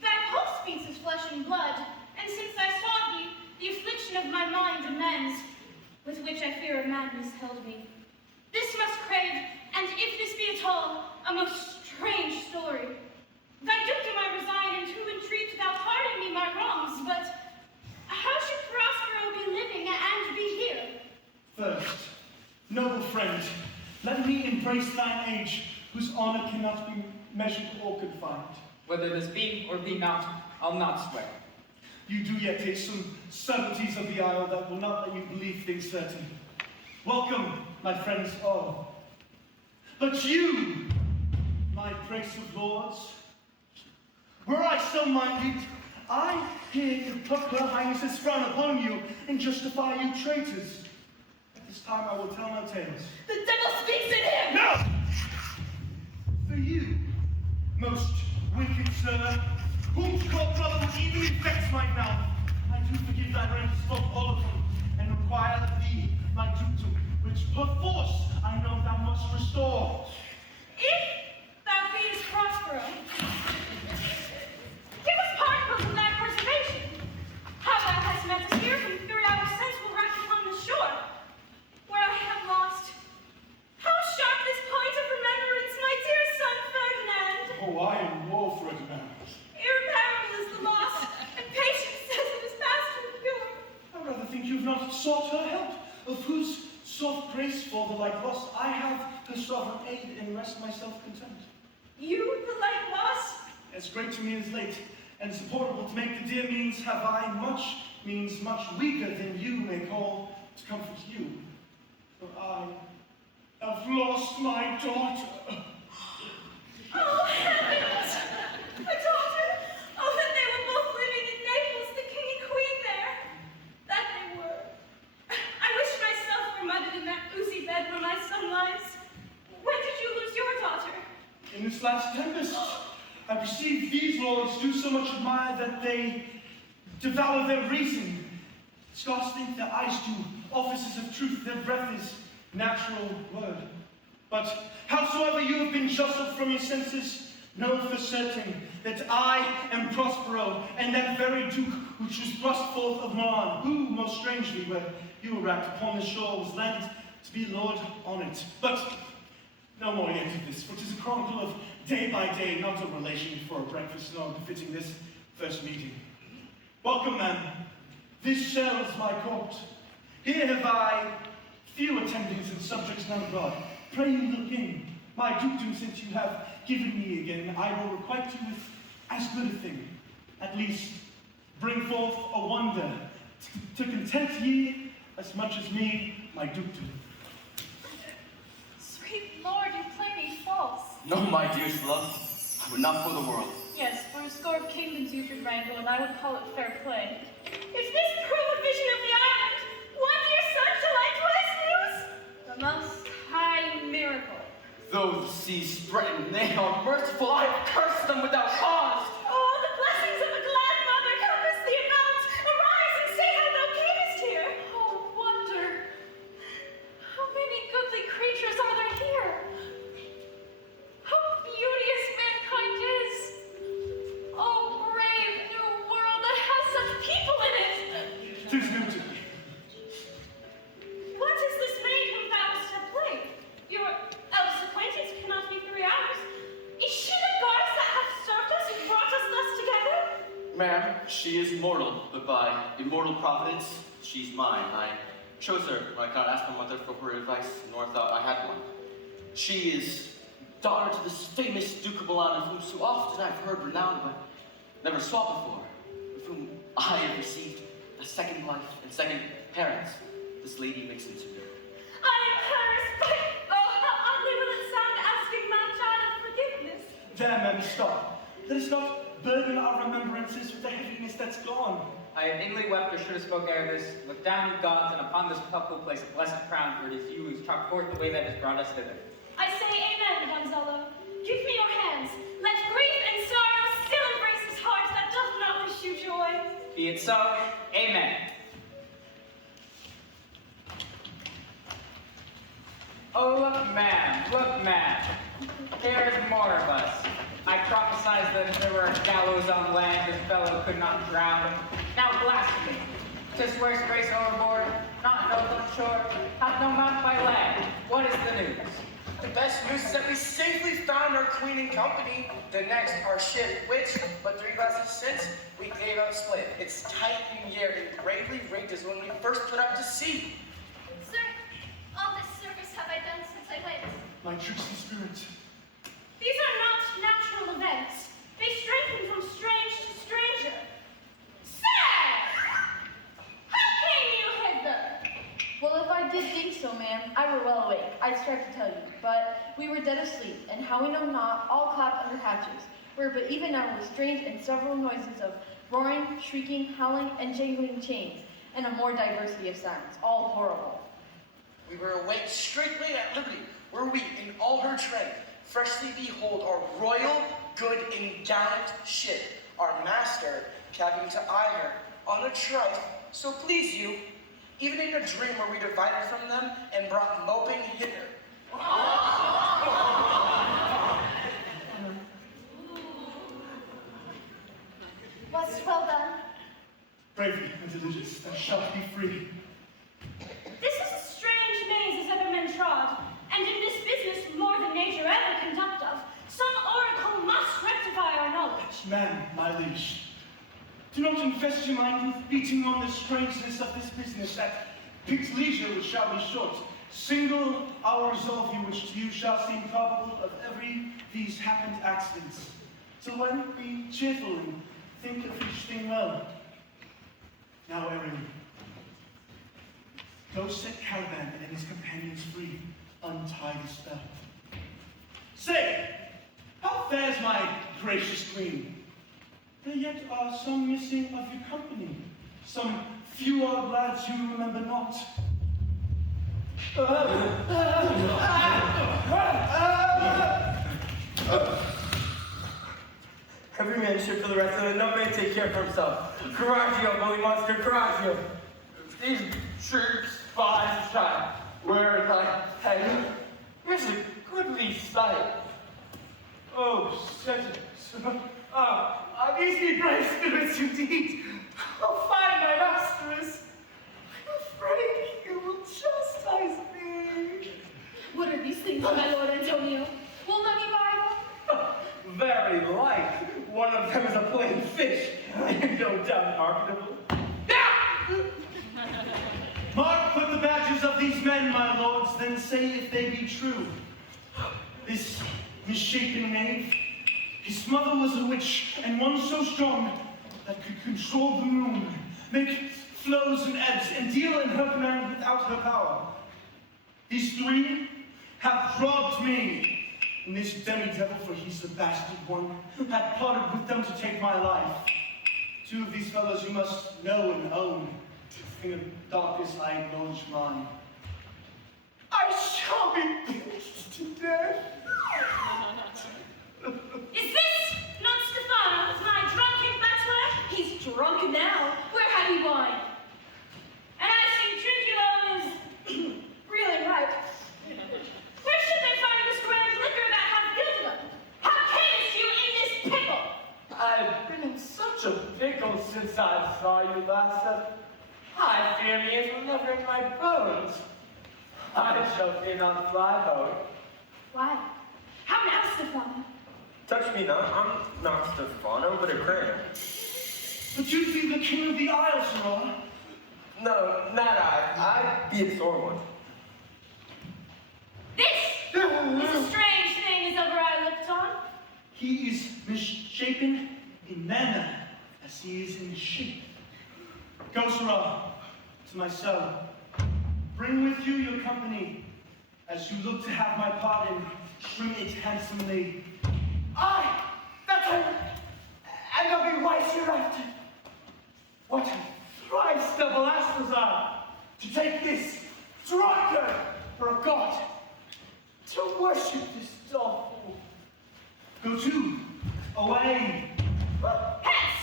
Thy pulse beats as flesh and blood, and since I saw thee, the affliction of my mind amends, with which I fear a madness held me. This must crave, and if this be at all, a most strange story. Thy dukedom I resign, and to entreat thou pardon me my wrongs, but how should Prospero be living and be here? First, noble friend, let me embrace thine age, whose honor cannot be measured or confined. Whether this be or be not, I'll not swear. You do yet taste some subtleties of the isle that will not let you believe things certain. Welcome, my friends all. But you, my brace of lords, were I so minded, I here could pluck her highness's frown upon you and justify you traitors. At this time I will tell no tales. The devil speaks in him! No! For you, most wicked sir, whom your brother would even infect my mouth, I do forgive thy ranks for all of them, and require of thee my dukedom, which perforce I know thou must restore. If thou beest Prospero, give us particles of thy preservation. How thou hast met us here from 3 hours since will wreck upon the shore, where I have lost. How sharp this point of remembrance, my dear son Ferdinand! Oh, I am war, Ferdinand. Irreparable is the loss, and patience says it is past and pure. I rather think you have not sought her help, of whose soft grace for the like loss I have her sovereign aid, and rest myself content. You, the like loss? As great to me as late, and supportable to make the dear means have I means much weaker than you may call to comfort you. For I have lost my daughter. Oh, heavens! My daughter! Oh, that they were both living in Naples, the king and queen there! That they were. I wish myself were mother in that oozy bed where my son lies. When did you lose your daughter? In this last tempest, I perceive these lords do so much admire that they devour their reason. Scarce think their eyes do offices of truth, their breath is natural word. But howsoever you have been jostled from your senses, know for certain that I am Prospero, and that very Duke which was thrust forth of Milan, who, most strangely, where you were wrapped upon the shore, was lent to be lord on it. But no more yet of this, for 'tis a chronicle of day by day, not a relation for a breakfast, nor befitting this first meeting. Welcome, man. This shall's my court. Here have I few attendants and subjects none abroad. Pray you look in. My dukedom, since you have given me again, I will requite you with as good a thing. At least, bring forth a wonder, to content ye as much as me, my dukedom. Sweet lord, you play me false. No, my dearest love, I would not for the world. Yes, for a score of kingdoms you could wrangle, and I would call it fair play. If this prove a vision of the island, one dear son shall I twice lose? The most high miracle. Though the seas threaten, they are merciful. I have cursed them without cause. Oh, the blessings of a glad mother compass thee about. Arise and say how thou camest here. Oh, wonder. How many goodly creatures are there here? How beauteous mankind is. Oh, brave new world Ma'am, she is mortal, but by immortal providence, she's mine. I chose her when I cannot ask my mother for her advice, nor thought I had one. She is daughter to this famous Duke of Milan, of whom so often I've heard renowned, but never saw before, with whom I have received a second life and second parents. This lady makes into me. I am hers, but oh, how oddly will it sound asking my child forgiveness. There, ma'am, stop. Let us not burden our remembrances with the heaviness that's gone. I have inly wept or should have spoke ere this. Look down, you gods, and upon this cup will place a blessed crown, for it is you who has chalked forth the way that has brought us thither. I say amen, Gonzalo. Give me your hands. Let grief and sorrow still embrace this heart that doth not wish you joy. Be it so, amen. Oh, look, ma'am. Here is more of us. I prophesied that if there were gallows on land, this fellow could not drown. Now blasphemy. To swear grace overboard, not north on shore, hath no mount by land. What is the news? The best news is that we safely found our queen and company. The next, our ship, which, but 3 glasses since, we gave out a split. It's tight in year and bravely rigged as when we first put out to sea. Sir, all this service have I done since I went. My tricksy spirit. These are not natural events. They strengthen from strange to stranger. Sir! How came you hither? Well, if I did think so, ma'am, I were well awake. I'd strive to tell you, but we were dead asleep, and how we know not, all clapped under hatches, where but even now were strange and several noises of roaring, shrieking, howling, and jangling chains, and a more diversity of sounds, all horrible. We were awake straightway at liberty, were we in all her tread. Freshly behold our royal, good, and gallant ship, our master, cabin to eye her, on a trifle, so please you, even in a dream were we divided from them and brought moping hither. Was well done. Bravely and diligence, thou shalt be free. This is a strange maze as ever men trod, and in this business more than nature ever conduct of. Some oracle must rectify our knowledge. Man, my liege, do not infest your mind with beating on the strangeness of this business, that picked leisure which shall be short. Single our resolve you, which to you shall seem probable of every these happened accidents. So when be cheerful and think of each thing well. Now, Erin, go set Caliban and his companions free. Untie the spell. Say, how fares my gracious queen? There yet are some missing of your company, some few odd lads you remember not. Every man should for the rest of it, no man take care for himself. Coraggio, bully monster, coraggio. These troops, spies, child, where thy head? Here's a goodly sight. Oh, Cedric, these be brave spirits indeed. Oh, find my masteress. I'm afraid you will chastise me. What are these things, my lord Antonio? Will none buy them? Very like. One of them is a plain fish, and no doubt marketable. Mark put the badges of these men, my lords, then say if they be true. This misshapen knave, his mother was a witch, and one so strong that could control the moon, make flows and ebbs, and deal in her command without her power. These 3 have robbed me. And this demi-devil, for he's the bastard one, had plotted with them to take my life. 2 of these fellows you must know and own. In the darkest I acknowledge mine. I shall be pinched to death. Is this not Stefano, my drunken bachelor? He's drunk now. Where had he wine? And I see Trinculo is really ripe. Where should they find this grand liquor that hath guilted them? How camest you in this pickle? I've been in such a pickle since I saw you last. I fear me it will never in my bones. I shall be on fly boat. Why? How now, Stefano? Touch me not, I'm not Stefano, but a crayon. But you'd be the king of the Isles, Sirrah. No, not I. I'd be a Thormund. This is a strange thing, as ever I looked on. He is misshapen in manner as he is in shape. Go, Sirrah, to my cell. Bring with you your company as you look to have my pardon. Trim it handsomely. Aye, that's her. And I'll be wise hereafter. What a thrice double asses are to take this drunkard for a god, to worship this dull fool. Go to, away. Hence,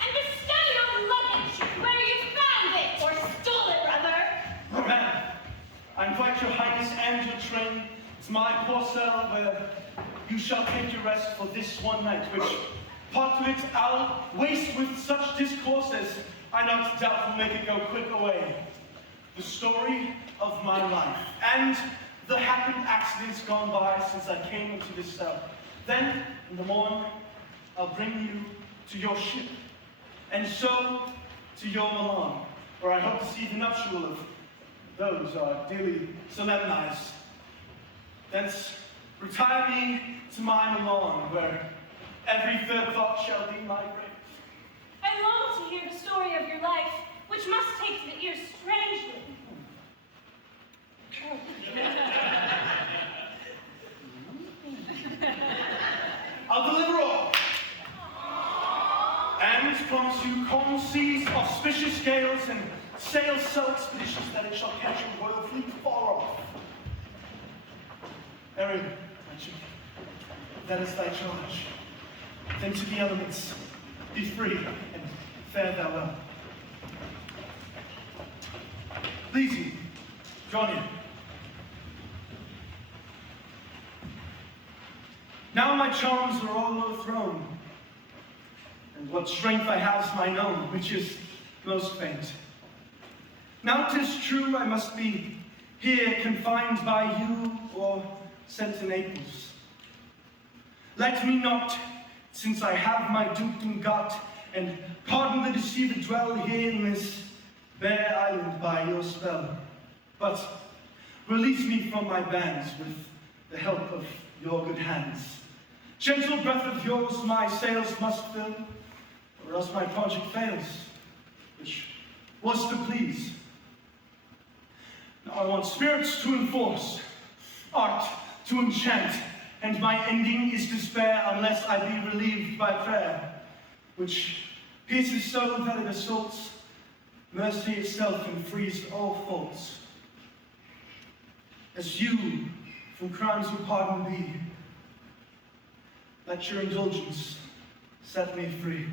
and bestow your luggage where you found it, or stole it, rather. Madam, I invite your highness and your train to my poor cell where you shall take your rest for this one night, which part to it I'll waste with such discourse as I not doubt will make it go quick away. The story of my life, and the happened accidents gone by since I came into this cell. Then, in the morn, I'll bring you to your ship, and so to your Milan, where I hope to see the nuptial of those are dearly solemnized. Thence retire me to my Milan, where every fair thought shall be my grave. I long to hear the story of your life, which must take to the ear strangely. I'll deliver all. And promise you calm seas, auspicious gales, and sails so expeditious that it shall catch a royal fleet far off. Ariel, my chief, that is thy charge. Then to the elements, be free, and fare thou well. Please you, join in. Now my charms are all o'erthrown, and what strength I have is mine own, which is most faint. Now 'tis true I must be here confined by you, or sent to Naples. Let me not, since I have my dukedom got, and pardon the deceiver dwell here in this bare island by your spell, but release me from my bands with the help of your good hands. Gentle breath of yours my sails must fill, or else my project fails, which was to please. Now I want spirits to enforce, art to enchant, and my ending is despair unless I be relieved by prayer, which pierces so that it assaults mercy itself and frees all faults. As you from crimes will pardon be, let your indulgence set me free.